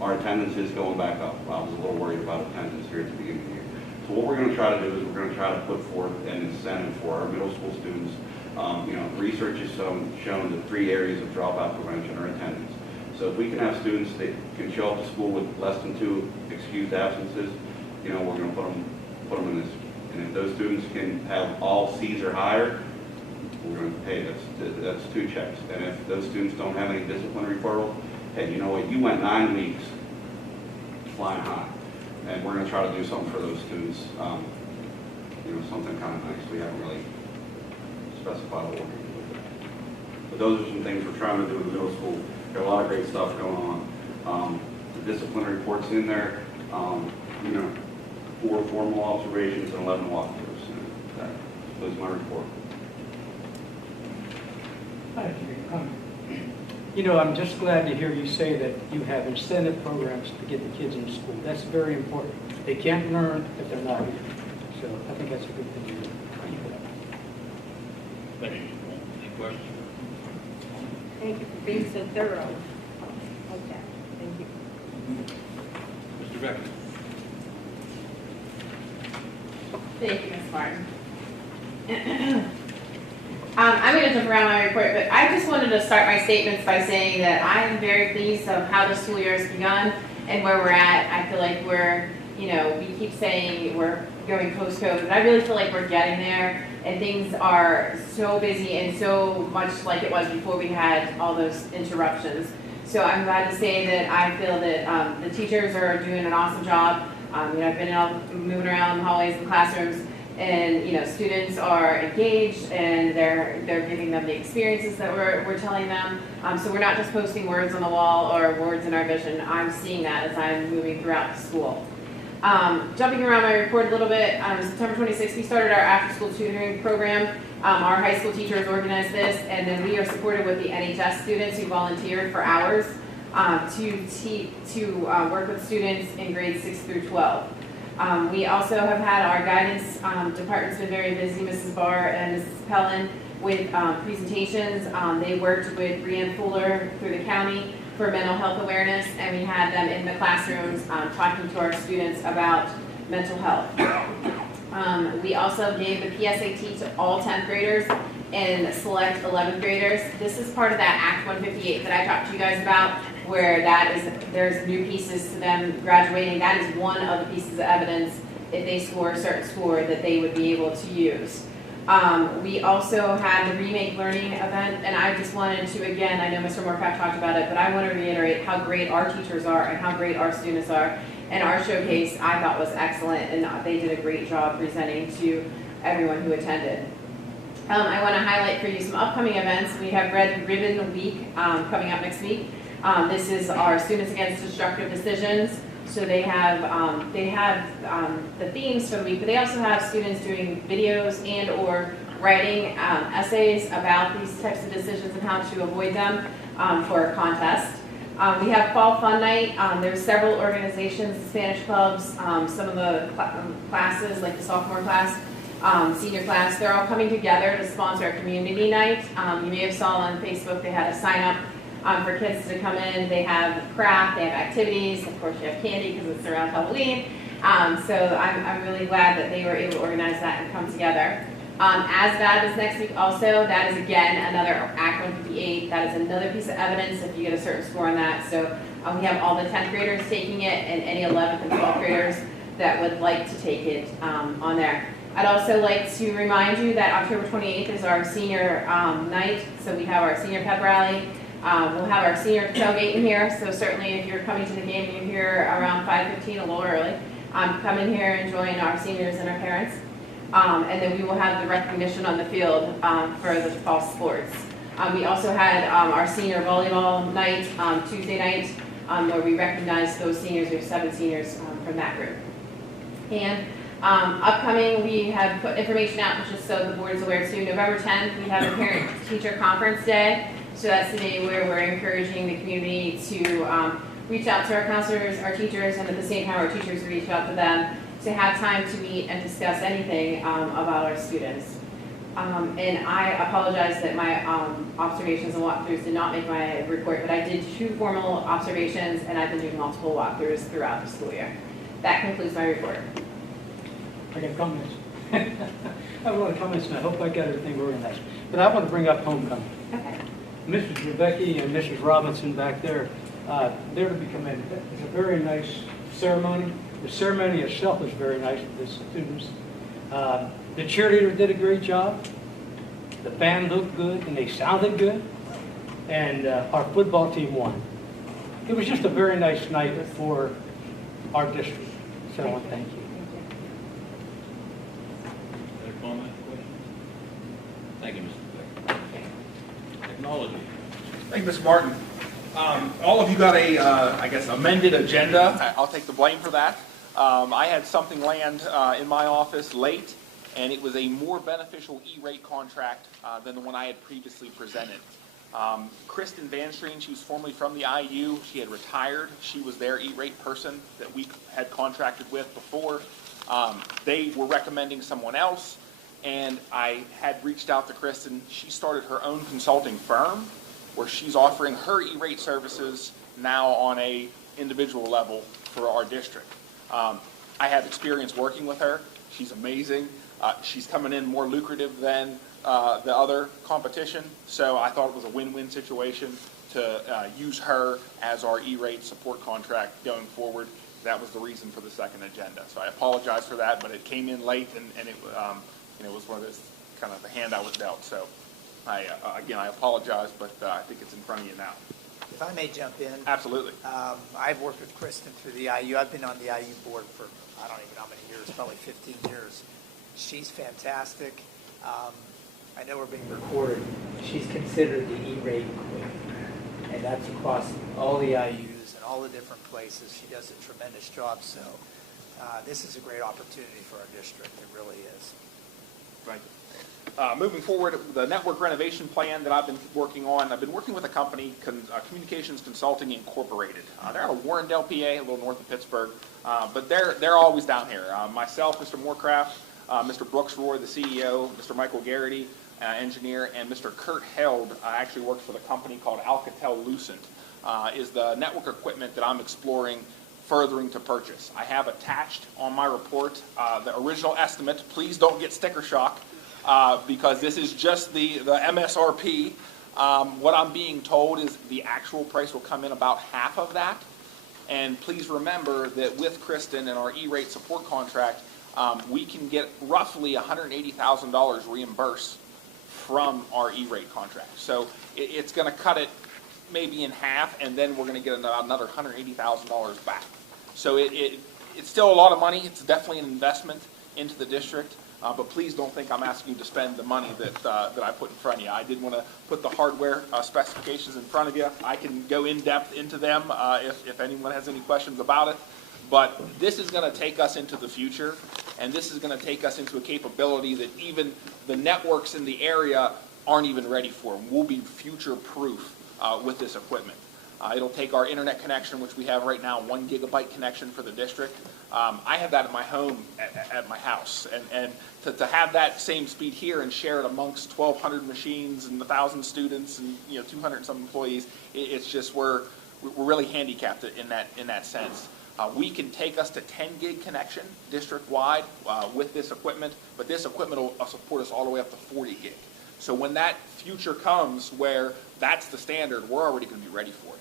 Our attendance is going back up. I was a little worried about attendance here at the beginning of the year. So what we're going to try to do is we're going to try to put forth an incentive for our middle school students. You know, research has shown that 3 areas of dropout prevention are attendance. So if we can have students that can show up to school with less than 2 excused absences, you know, we're going to put them in this. And if those students can have all C's or higher, we're going to pay. That's 2 checks. And if those students don't have any disciplinary referrals, hey, you know what? You went 9 weeks flying high, and we're going to try to do something for those students. You know, something kind of nice. We haven't really specified what we're going to do with that. But those are some things we're trying to do in middle school. Got a lot of great stuff going on. The disciplinary reports in there. You know, 4 formal observations and 11 walkthroughs. That was my report. Thank you. You know, I'm just glad to hear you say that you have incentive programs to get the kids into school. That's very important. They can't learn if they're not here. So I think that's a good thing to do. Keep it up. Thank you. Any questions? Thank you for being so thorough. Okay, thank you. Mr. Becker? Thank you, Ms. Martin. I'm going to jump around my report, but I just wanted to start my statements by saying that I am very pleased of how the school year has begun and where we're at. I feel like we're, you know, we keep saying we're going post-COVID, but I really feel like we're getting there, and things are so busy and so much like it was before we had all those interruptions. So I'm glad to say that I feel that the teachers are doing an awesome job. You know, I've been moving around the hallways and classrooms, and you know, students are engaged and they're giving them the experiences that we're telling them. So we're not just posting words on the wall or words in our vision. I'm seeing that as I'm moving throughout the school. Jumping around my report a little bit, on September 26th, we started our after-school tutoring program. Our high school teachers organized this, and then we are supported with the NHS students who volunteered for hours to work with students in grades 6 through 12. We also have had our guidance department's been very busy, Mrs. Barr and Mrs. Pellin, with presentations. They worked with Brianne Fuller through the county for mental health awareness, and we had them in the classrooms talking to our students about mental health. We also gave the PSAT to all 10th graders and select 11th graders. This is part of that Act 158 that I talked to you guys about, where there's new pieces to them graduating. That is one of the pieces of evidence, if they score a certain score, that they would be able to use. We also had the Remake Learning event, and I just wanted to, again, I know Mr. Moorcraft talked about it, but I want to reiterate how great our teachers are and how great our students are. And our showcase, I thought, was excellent, and they did a great job presenting to everyone who attended. I want to highlight for you some upcoming events. We have Red Ribbon Week coming up next week. This is our Students Against Destructive Decisions. So they have the themes for the week, but they also have students doing videos and or writing essays about these types of decisions and how to avoid them for a contest. We have Fall Fun Night. There's several organizations, Spanish clubs, some of the classes, like the sophomore class, senior class, they're all coming together to sponsor a community night. You may have saw on Facebook they had a sign up for kids to come in. They have craft, they have activities, of course you have candy because it's around Halloween. So I'm really glad that they were able to organize that and come together. ASVAB is next week also. That is again another Act 158. That is another piece of evidence if you get a certain score on that. So we have all the 10th graders taking it and any 11th and 12th graders that would like to take it on there. I'd also like to remind you that October 28th is our senior night. So we have our senior pep rally. We'll have our senior tailgate in here. So certainly if you're coming to the game and you're here around 5:15, a little early, come in here and join our seniors and our parents. And then we will have the recognition on the field for the fall sports. We also had our senior volleyball night, Tuesday night, where we recognized those seniors. We have 7 seniors from that group. And upcoming, we have put information out, just so the board is aware too. November 10th, we have a parent-teacher conference day. So that's the day where we're encouraging the community to reach out to our counselors, our teachers, and at the same time our teachers reach out to them to have time to meet and discuss anything about our students. And I apologize that my observations and walkthroughs did not make my report, but I did 2 formal observations and I've been doing multiple walkthroughs throughout the school year. That concludes my report. I got comments. I have a lot of comments and I hope I got everything organized. But I want to bring up homecoming. Okay. Mrs. Rebecki and Mrs. Robinson back there, they're to be commended. It's a very nice ceremony. The ceremony itself is very nice for the students. The cheerleader did a great job. The band looked good and they sounded good. And our football team won. It was just a very nice night for our district. So I want to thank you. Other comments, questions? Thank you, Mr. Becker. Technology. Thank you, Ms. Martin. All of you got a, I guess, amended agenda. I'll take the blame for that. I had something land in my office late, and it was a more beneficial E-rate contract than the one I had previously presented. Kristen Van Streen, she was formerly from the IU. She had retired. She was their E-rate person that we had contracted with before. They were recommending someone else, and I had reached out to Kristen. She started her own consulting firm where she's offering her E-rate services now on a individual level for our district. I have experience working with her. She's amazing. She's coming in more lucrative than the other competition, so I thought it was a win-win situation to use her as our E-rate support contract going forward. That was the reason for the second agenda. So I apologize for that, but it came in late, and it was one of those kind of the hand I was dealt. So again, I apologize, but I think it's in front of you now. If I may jump in. Absolutely. I've worked with Kristen through the IU. I've been on the IU board for, I don't even know how many years, probably 15 years. She's fantastic. I know we're being recorded. She's considered the E-rate queen, and that's across all the IUs and all the different places. She does a tremendous job, so this is a great opportunity for our district. It really is. Thank you. Moving forward, the network renovation plan that I've been working on, I've been working with a company, Communications Consulting Incorporated. They're out of Warrendale, PA, a little north of Pittsburgh, but they're always down here. Myself, Mr. Moorcraft, Mr. Brooks Roy, the CEO, Mr. Michael Garrity, engineer, and Mr. Kurt Held actually works for the company called Alcatel-Lucent, is the network equipment that I'm exploring furthering to purchase. I have attached on my report the original estimate. Please don't get sticker shock. Because this is just the MSRP. What I'm being told is the actual price will come in about half of that. And please remember that with Kristen and our E-rate support contract, we can get roughly $180,000 reimbursed from our E-rate contract. So it's going to cut it maybe in half, and then we're going to get another $180,000 back. So it's still a lot of money. It's definitely an investment into the district. But please don't think I'm asking you to spend the money that I put in front of you. I did want to put the hardware specifications in front of you. I can go in depth into them if anyone has any questions about it. But this is going to take us into the future, and this is going to take us into a capability that even the networks in the area aren't even ready for. We'll be future-proof with this equipment. It'll take our internet connection, which we have right now, 1 gigabyte connection for the district. I have that at my home, at my house, and to have that same speed here and share it amongst 1,200 machines and 1,000 students and 200 and some employees, it's just we're really handicapped in that sense. We can take us to 10 gig connection district wide with this equipment, but this equipment will support us all the way up to 40 gig. So when that future comes where that's the standard, we're already going to be ready for it.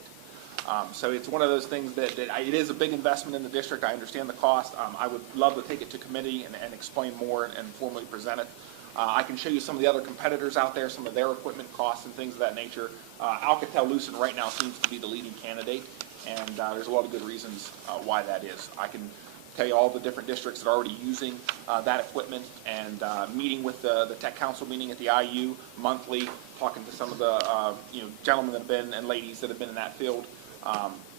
So it's one of those things that it is a big investment in the district. I understand the cost. I would love to take it to committee and explain more and formally present it. I can show you some of the other competitors out there, some of their equipment costs and things of that nature. Alcatel-Lucent right now seems to be the leading candidate, and there's a lot of good reasons why that is. I can tell you all the different districts that are already using that equipment, and meeting with the tech council meeting at the IU monthly, talking to some of the gentlemen that have been and ladies that have been in that field.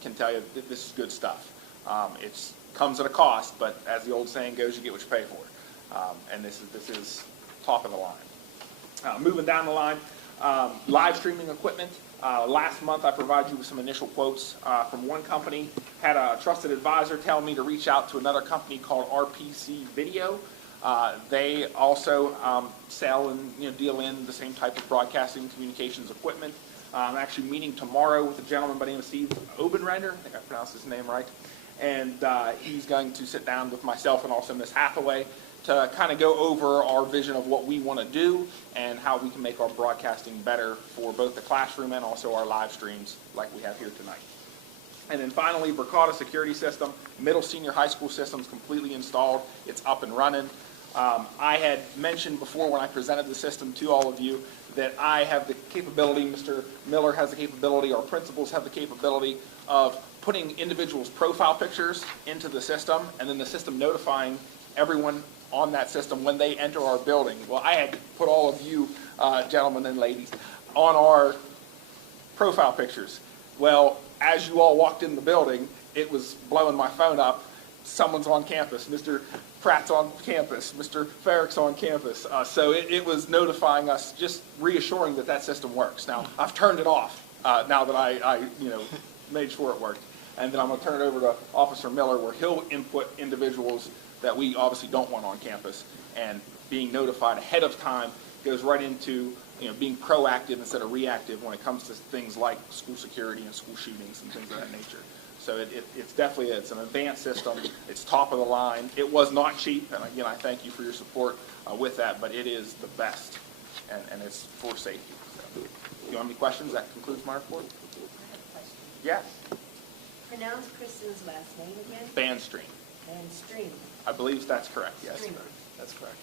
Can tell you that this is good stuff. It comes at a cost, but as the old saying goes, you get what you pay for. And this is top of the line. Moving down the line, live streaming equipment. Last month I provided you with some initial quotes from one company. Had a trusted advisor tell me to reach out to another company called RPC Video. They also sell and deal in the same type of broadcasting communications equipment. I'm actually meeting tomorrow with a gentleman by the name of Steve Obenrender. I think I pronounced his name right. And he's going to sit down with myself and also Ms. Hathaway to kind of go over our vision of what we want to do and how we can make our broadcasting better for both the classroom and also our live streams like we have here tonight. And then finally, Bricata security system, middle senior high school system's completely installed. It's up and running. I had mentioned before when I presented the system to all of you that I have the capability, Mr. Miller has the capability, our principals have the capability of putting individuals' profile pictures into the system and then the system notifying everyone on that system when they enter our building. Well, I had put all of you, gentlemen and ladies, on our profile pictures. Well, as you all walked in the building, it was blowing my phone up someone's on campus, Mr. Pratt's on campus, Mr. Farrick's on campus. So it was notifying us, just reassuring that that system works. Now, I've turned it off now that I made sure it worked. And then I'm going to turn it over to Officer Miller, where he'll input individuals that we obviously don't want on campus. And being notified ahead of time goes right into being proactive instead of reactive when it comes to things like school security and school shootings and things of that nature. So it's definitely, it's an advanced system. It's top of the line. It was not cheap, and again, I thank you for your support with that, but it is the best, and it's for safety. So, if you have any questions, that concludes my report. Yes. Pronounce Kristen's last name again? Bandstream. Bandstream. I believe that's correct, yes. Streamer. That's correct.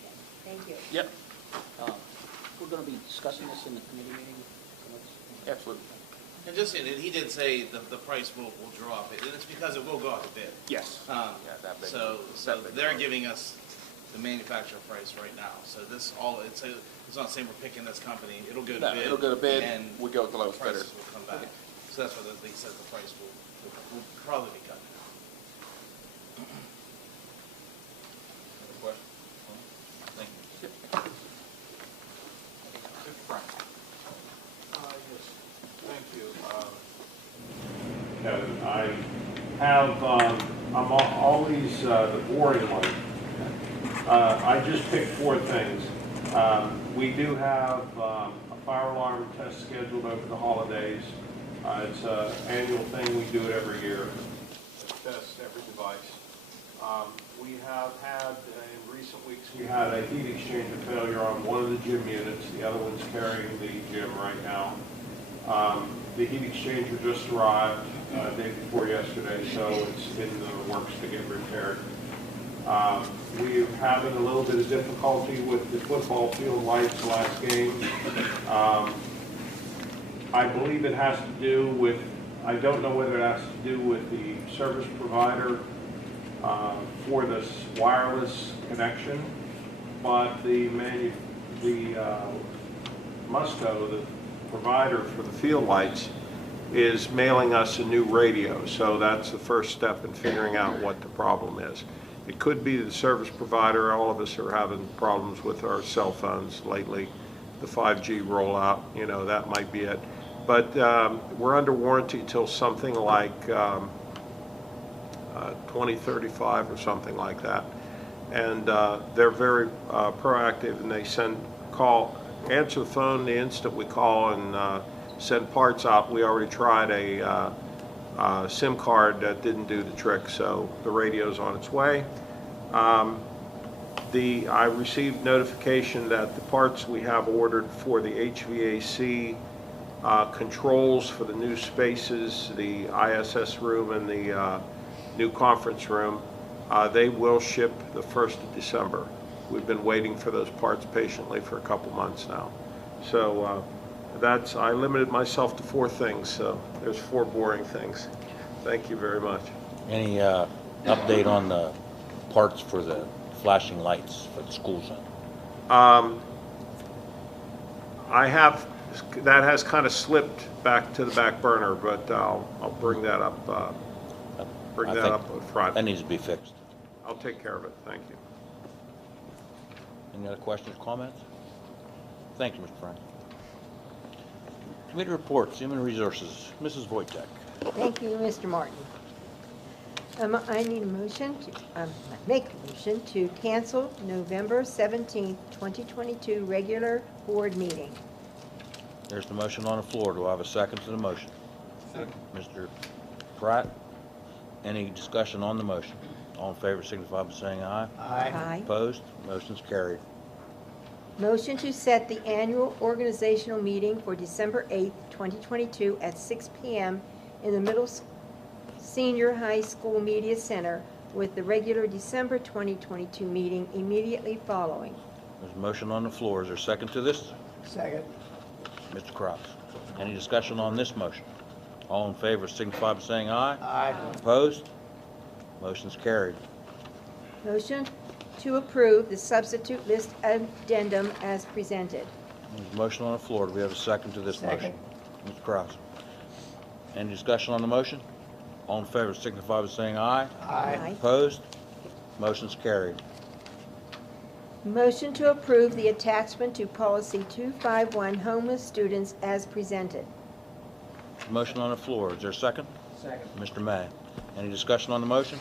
Thank you. Yep. We're going to be discussing this in the committee meeting? Absolutely. And just, and he did say the price will drop, and it's because it will go out to bid. Yes. Yeah, that big. So That big. they're giving us the manufacturer price right now. So this it's not saying we're picking this company. It'll go to bid. It'll go to bid. And We go with the lowest bidder. prices will come back. So that's what they said the price will probably be cut. Other questions? Thank you. Frank. Yes, thank you. Kevin, I have, I'm always the boring one. I just picked 4 things. We do have a fire alarm test scheduled over the holidays. It's an annual thing, we do it every year. Test every device. We have had, in recent weeks, we had a heat exchanger failure on one of the gym units. The other one's carrying the gym right now. The heat exchanger just arrived day before yesterday, so it's in the works to get repaired. We're having a little bit of difficulty with the football field lights last game. I believe it has to do with, I don't know whether it has to do with the service provider for this wireless connection, but the Musco, the provider for the field lights, is mailing us a new radio. So that's the first step in figuring out what the problem is. It could be the service provider. All of us are having problems with our cell phones lately. The 5G rollout, that might be it. But we're under warranty till something like 2035 or something like that. And they're very proactive, and they answer the phone the instant we call and send parts out. We already tried a SIM card that didn't do the trick, so the radio's on its way. I received notification that the parts we have ordered for the HVAC controls for the new spaces, the ISS room and the new conference room, they will ship the 1st of December. We've been waiting for those parts patiently for a couple months now. So I limited myself to 4 things, so there's 4 boring things. Thank you very much. Any update on the parts for the flashing lights for the school zone? That has kind of slipped back to the back burner, but I'll bring that up. Bring that up up front. That needs to be fixed. I'll take care of it. Thank you. Any other questions or comments? Thank you, Mr. Frank. Committee reports, Human Resources, Mrs. Wojtek. Thank you, Mr. Martin. I need a motion make a motion to cancel November 17th, 2022 regular board meeting. There's the motion on the floor. Do I have a second to the motion? Second. Mr. Pratt, any discussion on the motion? All in favor signify by saying aye. Aye. Opposed? Motion's carried. Motion to set the annual organizational meeting for December 8th, 2022 at 6 p.m. in the Senior High School Media Center with the regular December 2022 meeting immediately following. There's a motion on the floor. Is there a second to this? Second. Mr. Cross. Any discussion on this motion? All in favor signify by saying aye. Aye. Opposed? Motion's carried. Motion to approve the substitute list addendum as presented. There's a motion on the floor. Do we have a second to this motion? Mr. Cross. Any discussion on the motion? All in favor signify by saying aye. Aye. Opposed? Motion's carried. Motion to approve the attachment to policy 251, homeless students, as presented. Motion on the floor. Is there a second? Second. Mr. May. Any discussion on the motion?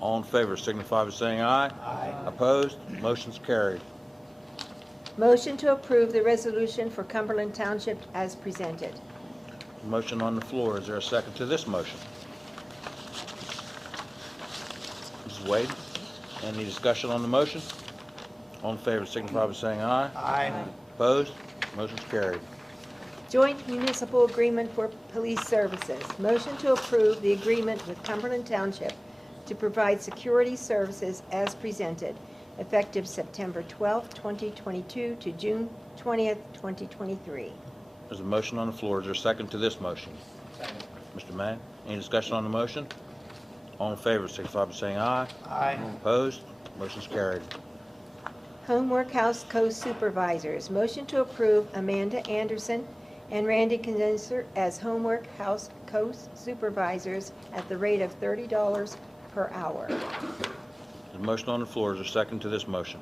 All in favor signify by saying aye. Aye. Opposed? Motion's carried. Motion to approve the resolution for Cumberland Township as presented. Motion on the floor. Is there a second to this motion? Mrs. Wade, any discussion on the motion? All in favor signify by saying aye. Aye. Opposed? Motion's carried. Joint municipal agreement for police services. Motion to approve the agreement with Cumberland Township to provide security services as presented, effective September 12, 2022 to June 20th, 2023. There's a motion on the floor. Is there a second to this motion? Second. Mr. May, any discussion on the motion? All in favor signify by saying aye. Aye. Opposed? Motion's carried. Homework House Co-Supervisors. Motion to approve Amanda Anderson and Randy Condenser as Homework House Co-Supervisors at the rate of $30 per hour. There's a motion on the floor. Is there a second to this motion?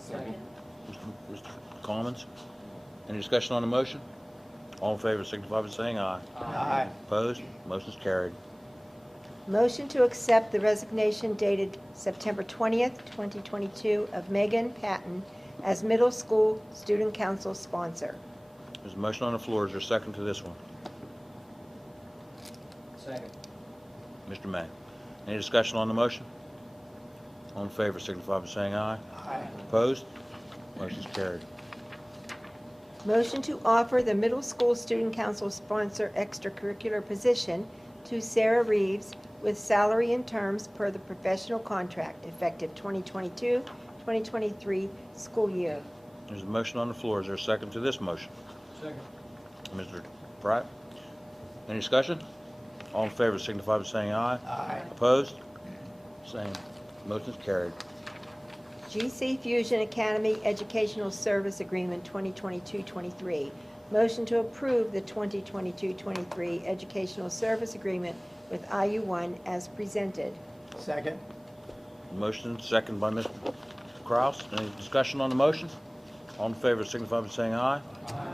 Second. Mr. Commons, any discussion on the motion? All in favor signify by saying aye. Aye. Opposed? Motion's carried. Motion to accept the resignation dated September 20th, 2022 of Megan Patton as middle school student council sponsor. There's a motion on the floor. Is there a second to this one? Second. Mr. May, any discussion on the motion? All in favor signify by saying aye. Aye. Opposed? Motion's carried. Motion to offer the middle school student council sponsor extracurricular position to Sarah Reeves with salary and terms per the professional contract, effective 2022-2023 school year. There's a motion on the floor. Is there a second to this motion? Second. Mr. Pratt, any discussion? All in favor signify by saying aye. Aye. Opposed? Same. Motion's carried. GC Fusion Academy Educational Service Agreement 2022-23. Motion to approve the 2022-23 Educational Service Agreement with IU1 as presented. Second. Motion second by Mr. Kraus. Any discussion on the motion? All in favor signify by saying aye.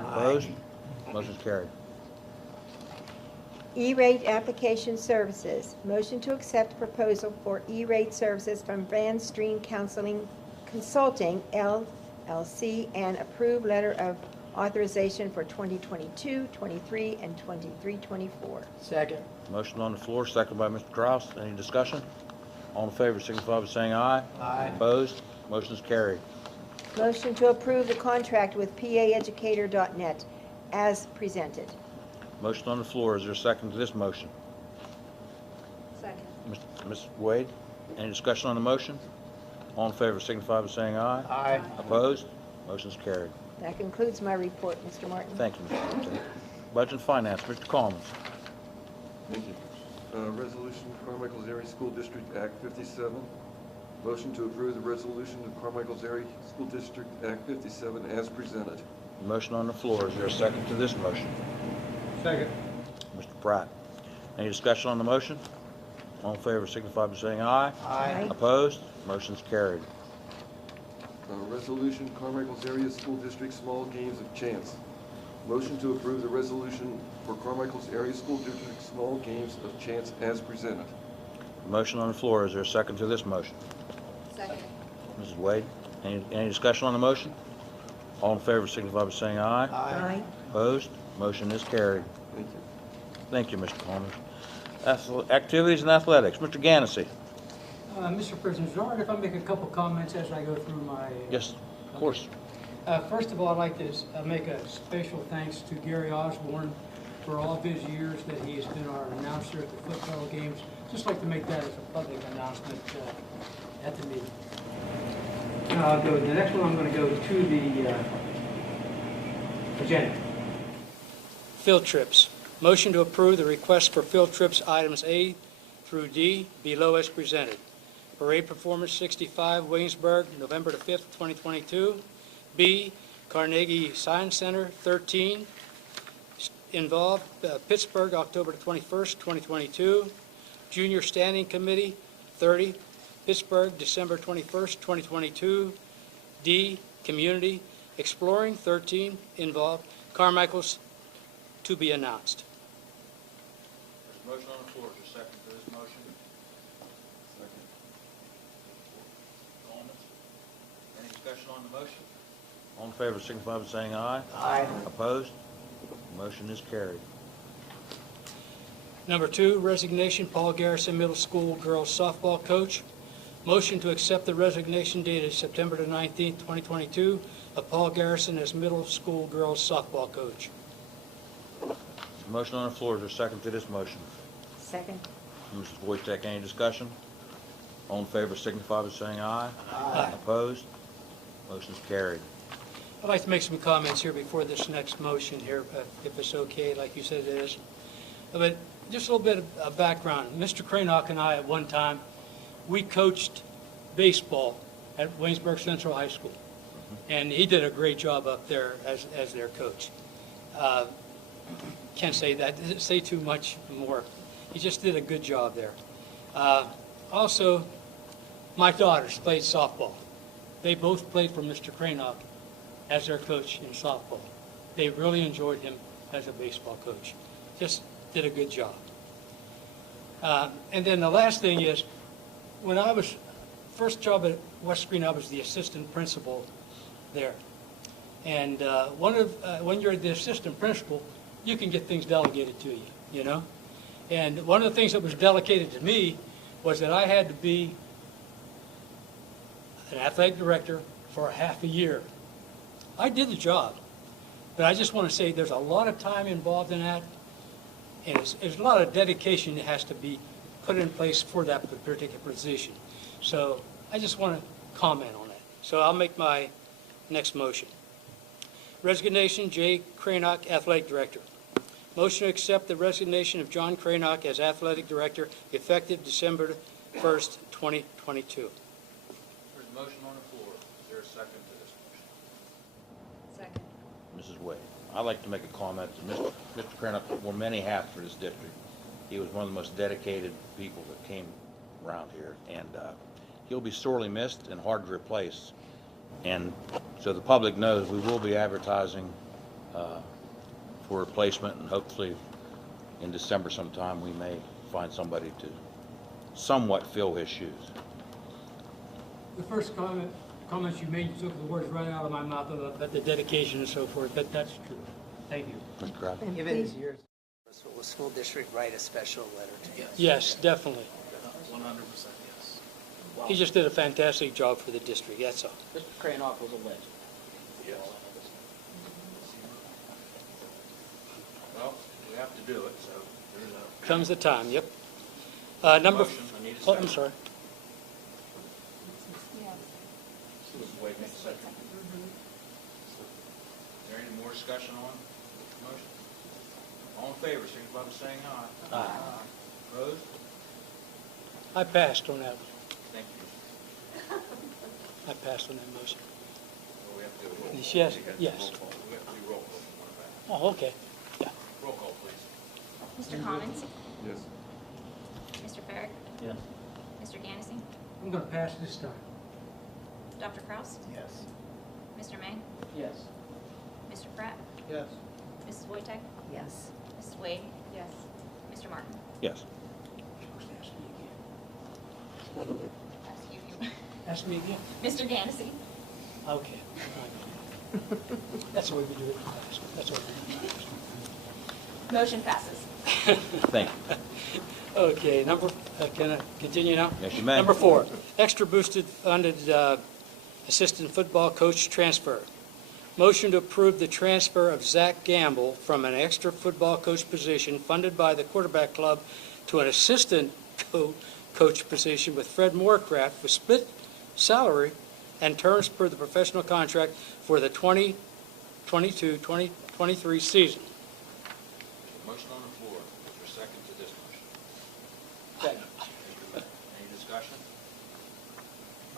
Opposed? Motion's carried. E-rate application services. Motion to accept proposal for E-rate services from Van Stream Consulting, LLC, and approve letter of authorization for 2022, 23, and 23-24. Second. Motion on the floor, second by Mr. Kraus. Any discussion? All in favor signify by saying aye. Aye. Opposed? Motion's carried. Motion to approve the contract with PAeducator.net as presented. Motion on the floor. Is there a second to this motion? Second. Ms. Wade, any discussion on the motion? All in favor signify by saying aye. Aye. Opposed? Motion's carried. That concludes my report, Mr. Martin. Thank you, Mr. Secretary. Budget and Finance, Mr. Commons. Thank you. Resolution Carmichael's Area School District Act 57. Motion to approve the resolution of Carmichael's Area School District Act 57 as presented. Motion on the floor. Is there a second to this motion? Second. Mr. Pratt. Any discussion on the motion? All in favor signify by saying aye. Aye. Opposed? Motion's carried. Resolution Carmichael's Area School District Small Games of Chance. Motion to approve the resolution for Carmichael's Area School District Small Games of Chance as presented. Motion on the floor. Is there a second to this motion? Second. Mrs. Wade, any discussion on the motion? All in favor signify by saying aye. Aye. Opposed? Motion is carried. Thank you. Thank you, Mr. Commons. Activities and Athletics, Mr. Ganesey. Mr. President, is it all right if I make a couple comments as I go through my... Yes, of course. First of all, I'd like to make a special thanks to Gary Osborne for all of his years that he has been our announcer at the football games. Just like to make that as a public announcement at the meeting. The next one, I'm going to go to the agenda. Field trips. Motion to approve the request for field trips items A through D below as presented. Parade Performance 65, Williamsburg, November the 5th, 2022. B, Carnegie Science Center, 13. Involved, Pittsburgh, October the 21st, 2022. Junior Standing Committee, 30. Pittsburgh, December 21st, 2022. D, community, exploring 13, involved, Carmichael's to be announced. There's a motion on the floor. Is there a second to this motion? Second. Comments? Any discussion on the motion? All in favor, signify by saying aye. Aye. Opposed? Motion is carried. Number 2, resignation, Paul Garrison, middle school girls softball coach. Motion to accept the resignation dated September the 19th, 2022 of Paul Garrison as middle school girls softball coach. There's a motion on the floor. Is there a second to this motion? Second. Mrs. Wojtek, any discussion? All in favor, signify by saying aye. Aye. Opposed? Motion is carried. I'd like to make some comments here before this next motion here, if it's okay, like you said it is. But just a little bit of background. Mr. Cranock and I, at one time, we coached baseball at Waynesburg Central High School. And he did a great job up there as their coach. Can't say that, say too much more. He just did a good job there. Also, my daughters played softball. They both played for Mr. Cranock as their coach in softball. They really enjoyed him as a baseball coach. Just did a good job. And then the last thing is, when I was, first job at West Green, I was the assistant principal there. And when you're the assistant principal, you can get things delegated to you, you know? And one of the things that was delegated to me was that I had to be an athletic director for a half a year. I did the job, but I just want to say there's a lot of time involved in that, and there's a lot of dedication that has to be put in place for that particular position. So I just want to comment on that. So I'll make my next motion. Resignation, J. Cranock, Athletic Director. Motion to accept the resignation of John Cranock as Athletic Director effective December 1st, 2022. There's a motion on the floor. Is there a second to this motion? Second. Mrs. Wade. I'd like to make a comment. Mr. Cranock wore many hats for this district. He was one of the most dedicated people that came around here, and he'll be sorely missed and hard to replace. And so the public knows we will be advertising for replacement, and hopefully in December sometime we may find somebody to somewhat fill his shoes. The first comments you made, you took the words right out of my mouth about the dedication and so forth, but that's true. Thank you. Mr. Kraft? Given his years, will school district write a special letter to you? Yes, definitely. 100%, yes. He just did a fantastic job for the district, that's all. Mr. Cranock was a legend. Yes. Well, we have to do it, so there's a Comes the time, yep. Number, motion. I need a oh, second. I'm sorry. Mrs. Wade makes a second. Is there any more discussion on the motion? All in favor, signify by saying aye. Aye. Opposed? I passed on that. Thank you. I passed on that motion. Well, we have to do a roll call. Yes, We have to yes. roll call. We have to do roll call from one back. Oh, okay. Yeah. Roll call, please. Mr. Commons? Yes. Mr. Farrick? Yes. Mr. Gansey? I'm going to pass this time. Dr. Kraus? Yes. Mr. May? Yes. Mr. Pratt? Yes. Mrs. Wojtek? Yes. Mrs. Wade? Yes. Mr. Martin? Yes. Ask you. Ask me again. Mr. Gansey? Okay. That's the way we do it. That's the way we do it. Motion passes. Thank you. Okay, can I continue now? Yes, you may. Number 4, extra boosted funded assistant football coach transfer. Motion to approve the transfer of Zach Gamble from an extra football coach position funded by the quarterback club to an assistant coach position with Fred Moorcraft with split salary and terms per the professional contract for the 2022-2023 season. Motion on the floor. Is there a second to this motion? Second. Any discussion?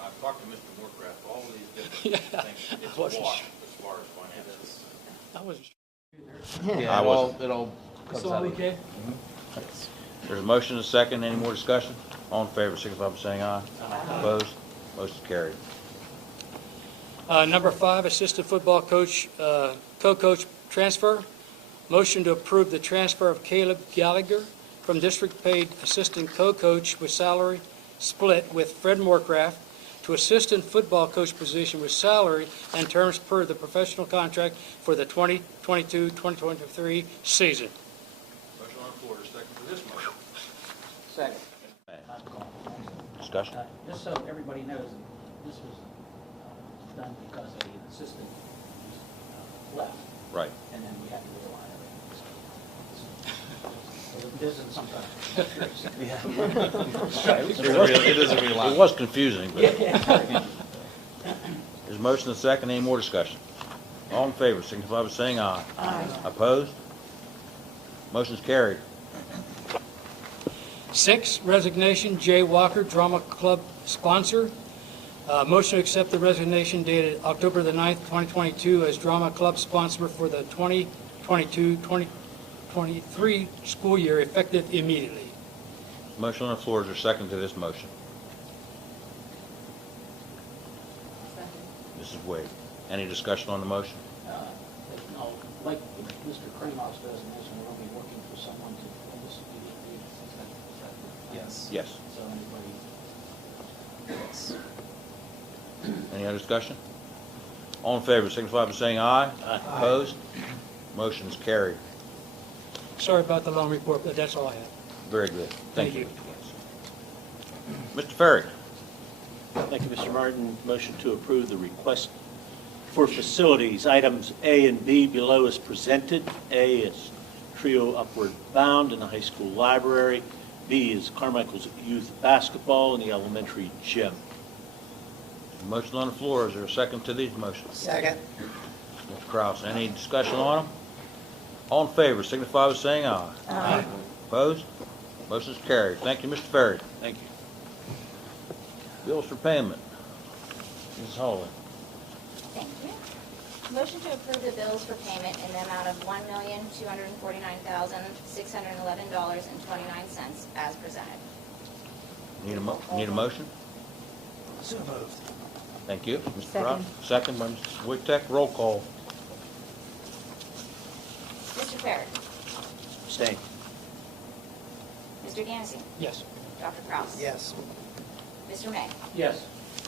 I've talked to Mr. Moorcraft, all of these different Yeah, things. It's I wasn't a wash sure. as far as finances. I wasn't Yeah, it all It's all okay? There's a motion and a second. Any more discussion? All in favor, signify by saying aye. Opposed? Motion carried. Number 5, assistant football coach, co-coach transfer. Motion to approve the transfer of Caleb Gallagher from district-paid assistant co-coach with salary split with Fred Moorcraft to assistant football coach position with salary and terms per the professional contract for the 2022-2023 season. Motion on the floor is second for this motion. Second. Discussion? Just so everybody knows, this was done because the assistant left, Right. and then we had to realign everything. This isn't sometimes. It was confusing, but there's motion and second. Any more discussion? All in favor, signify by saying aye. Aye. Opposed? Motion's carried. 6, resignation, Jay Walker, Drama Club sponsor. Motion to accept the resignation dated October the 9th, 2022 as Drama Club sponsor for the 2022-2023 school year effective immediately. Motion on the floor. Is there a second to this motion? Mrs. Wade. Any discussion on the motion? No, like Mr. Kramer's designation, we're going to be working for someone to fill this immediately. Yes. Yes. So anybody? Yes. Any other discussion? All in favor, signify by saying aye. Aye. Opposed? Motion's carried. Sorry about the long report, but that's all I have. Very good. Thank Thank you. Mr. Ferry. Thank you, Mr. Martin. Motion to approve the request for facilities. Items A and B below is presented. A is trio upward bound in the high school library. B is Carmichael's youth basketball in the elementary gym. Motion on the floor. Is there a second to these motions? Second. Mr. Kraus, any discussion on them? All in favor, signify by saying aye. Aye. Opposed? Motion's carried. Thank you, Mr. Ferry. Thank you. Bills for payment. Mrs. Holloway. Thank you. Motion to approve the bills for payment in the amount of $1,249,611.29 as presented. Need a motion? So moved. Thank you. Mr. Second. Kraus. Second by Mrs. Wojtek. Roll call. Mr. Ferry. Abstain. Mr. Gansey. Yes. Dr. Kraus. Yes. Mr. May. Yes.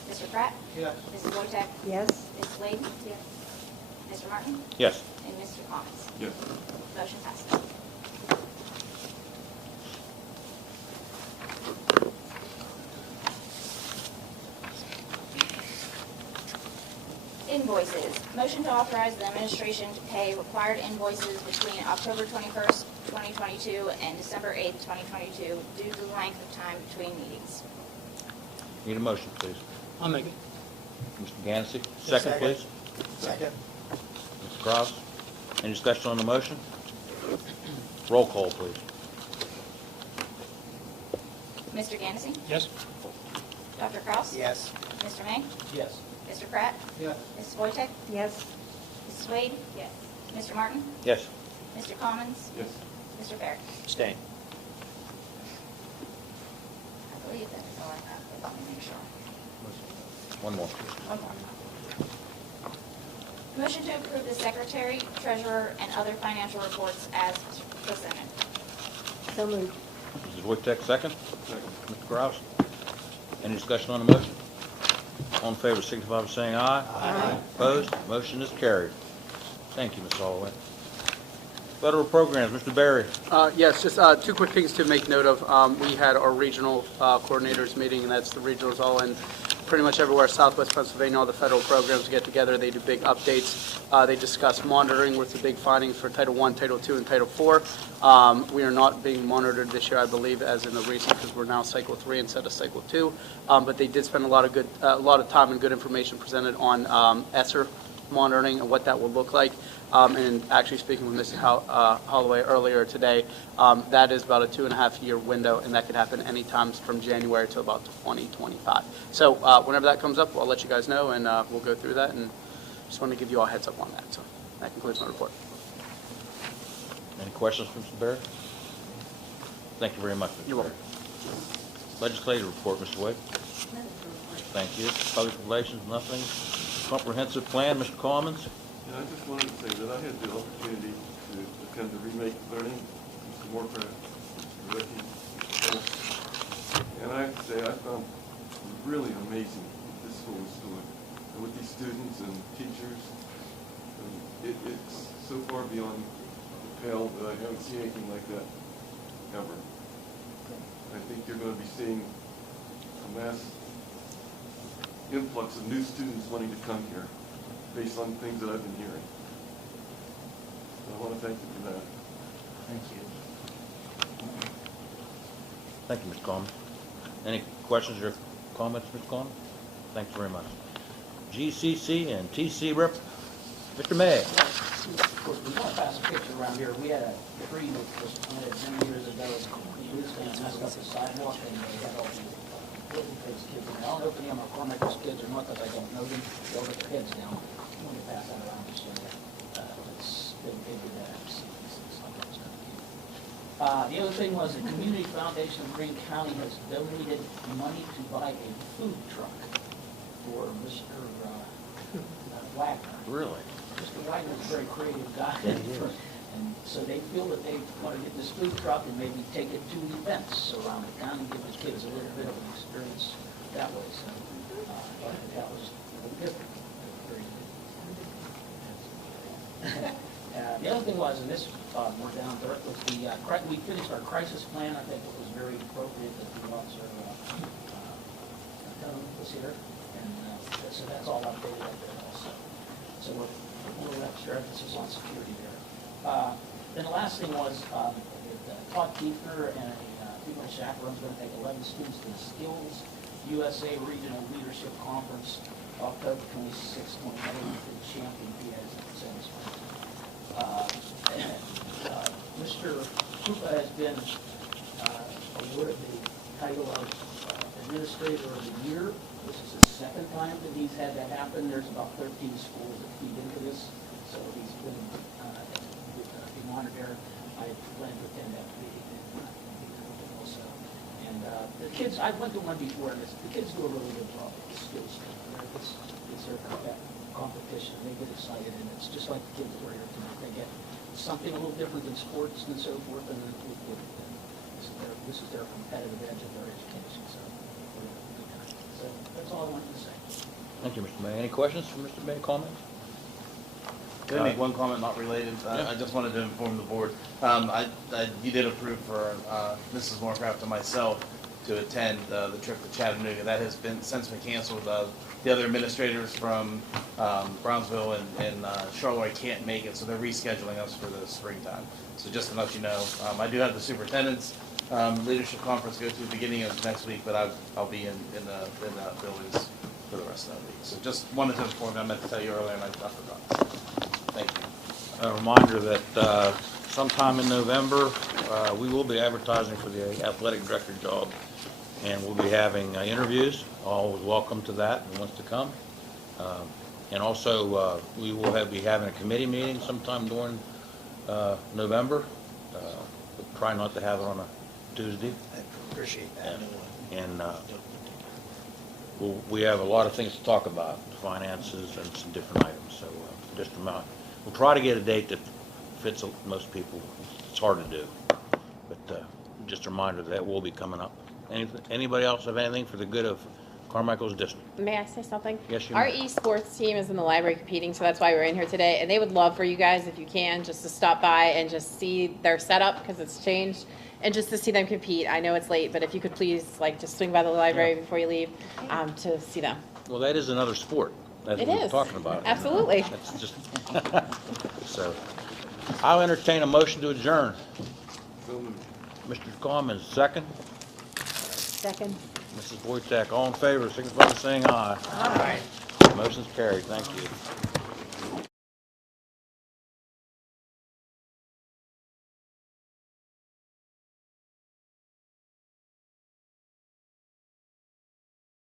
Mr. Pratt. Yes. Mrs. Wojtek. Yes. Mrs. Wade. Yes. Mr. Martin. Yes. And Mr. Collins. Yes. Motion passes. Invoices. Motion to authorize the administration to pay required invoices between October 21st, 2022 and December 8th, 2022 due to the length of time between meetings. Need a motion, please. I'll make it. Mr. Gansey. Second, please. Second. Mr. Kraus. Any discussion on the motion? Roll call, please. Mr. Gansey? Yes. Dr. Kraus? Yes. Mr. May? Yes. Mr. Pratt? Yes. Mrs. Wojtek? Yes. Mrs. Wade? Yes. Mr. Martin? Yes. Mr. Commons? Yes. Mr. Ferry? Abstain. I believe that is all I have, but let me make sure. One more. One more. Motion to approve the secretary, treasurer, and other financial reports as presented. So moved. Mrs. Wojtek, second. Second. Mr. Kraus. Any discussion on the motion? All in favor, signify by saying aye. Aye. Opposed? Motion is carried. Thank you, Ms. Holloway. Federal programs, Mr. Berry. Yes, just two quick things to make note of. We had our regional coordinators meeting, and that's the regionals all in pretty much everywhere, Southwest Pennsylvania, all the federal programs get together. They do big updates. They discuss monitoring with the big findings for Title I, Title II, and Title IV. We are not being monitored this year, I believe, as in the recent, because we're now Cycle 3 instead of Cycle 2. But they did spend a lot of time and good information presented on ESSER monitoring and what that will look like. And actually speaking with Mrs. Holloway earlier today, that is about a 2.5-year window, and that could happen any time from January to about 2025. So whenever that comes up, I'll let you guys know, and we'll go through that, and just want to give you all a heads up on that. So that concludes my report. Any questions from Mr. Berry? Thank you very much, Mr. You're Berry. Legislative report, Mr. Wade. Thank you. Public relations, nothing. Comprehensive plan, Mr. Commons. Yeah, I just wanted to say that I had the opportunity to attend the remake learning, some more for Ricky. And I have to say, I found really amazing what this school is doing. And with these students and teachers, it's so far beyond the pale that I haven't seen anything like that ever. I think you're going to be seeing a mass influx of new students wanting to come here based on things that I've been hearing. So I want to thank you for that. Thank you. Thank you, Mr. Coleman. Any questions or comments, Mr. Coleman? Thanks very much. GCC and TC rep, Mr. May. Of course, we want to pass a picture around here. We had a tree that was planted many years ago. It was going to mess up the sidewalk, and they had all these little kids. I don't know if any of them are Carmichael's kids or not, because I don't know them. They'll let their heads down. I want to pass that around to show you. It's been bigger than I've seen. It's like it was kind of cute. The other thing was the Community Foundation of Greene County has donated money to buy a food truck for Mr. Wagner. Really? Mr. Wagner's a very creative guy. Yeah, he is. And so they feel that they want to get this food truck and maybe take it to events around the county, give the kids a little bit of an experience that way. So I thought that was different. Very good. The other thing was, and this more down to earth, was we finished our crisis plan. I think it was very appropriate that the officer was here. And so that's all updated up there also. So we're a little extra emphasis on security there. Then the last thing was Todd Kiefner and a female chaperone's going to take 11 students to the Skills USA Regional Leadership Conference, October 26th, 2020, in Champion, PA, Mr. Krupa has been awarded the title of Administrator of the Year. This is the second time that he's had that happen. There's about 13 schools that feed into this, so he's been honored there. I plan to attend that meeting also. And the kids, I went to one before, and the kids do a really good job with the skills. It's their competition. They get excited, and it's just like the kids who are here tonight. They get something a little different than sports and so forth, and this is their competitive edge of their education. So that's all I wanted to say. Thank you, Mr. May. Any questions from Mr. May? Comments? Can I make one comment not related? I just wanted to inform the board. You did approve for Mrs. Moorcraft and myself to attend the trip to Chattanooga. That has since been canceled. The other administrators from Brownsville and Charlotte can't make it, so they're rescheduling us for the springtime. So just to let you know, I do have the superintendent's leadership conference go to the beginning of next week, but I'll be in the buildings for the rest of the week. So just wanted to inform you. I meant to tell you earlier, and I forgot. Thank you. A reminder that sometime in November, we will be advertising for the athletic director job, and we'll be having interviews. All is welcome to that and wants to come. And also, we will be having a committee meeting sometime during November. We'll try not to have it on a Tuesday. I appreciate that. And we have a lot of things to talk about, finances and some different items. So just we'll try to get a date that fits most people. It's hard to do, but just a reminder that will be coming up. Anybody else have anything for the good of Carmichael's district? May I say something? Yes, you Our may. esports team is in the library competing, so that's why we're in here today. And they would love for you guys, if you can, just to stop by and just see their setup because it's changed, and just to see them compete. I know it's late, but if you could please, just swing by the library before you leave to see them. Well, that is another sport. That's It what we're is. talking about. Absolutely. That's just so. I'll entertain a motion to adjourn. Mr. Commons, second. Second. Mrs. Wojtek, all in favor, signify by saying aye. Aye. Motion's carried. Thank you.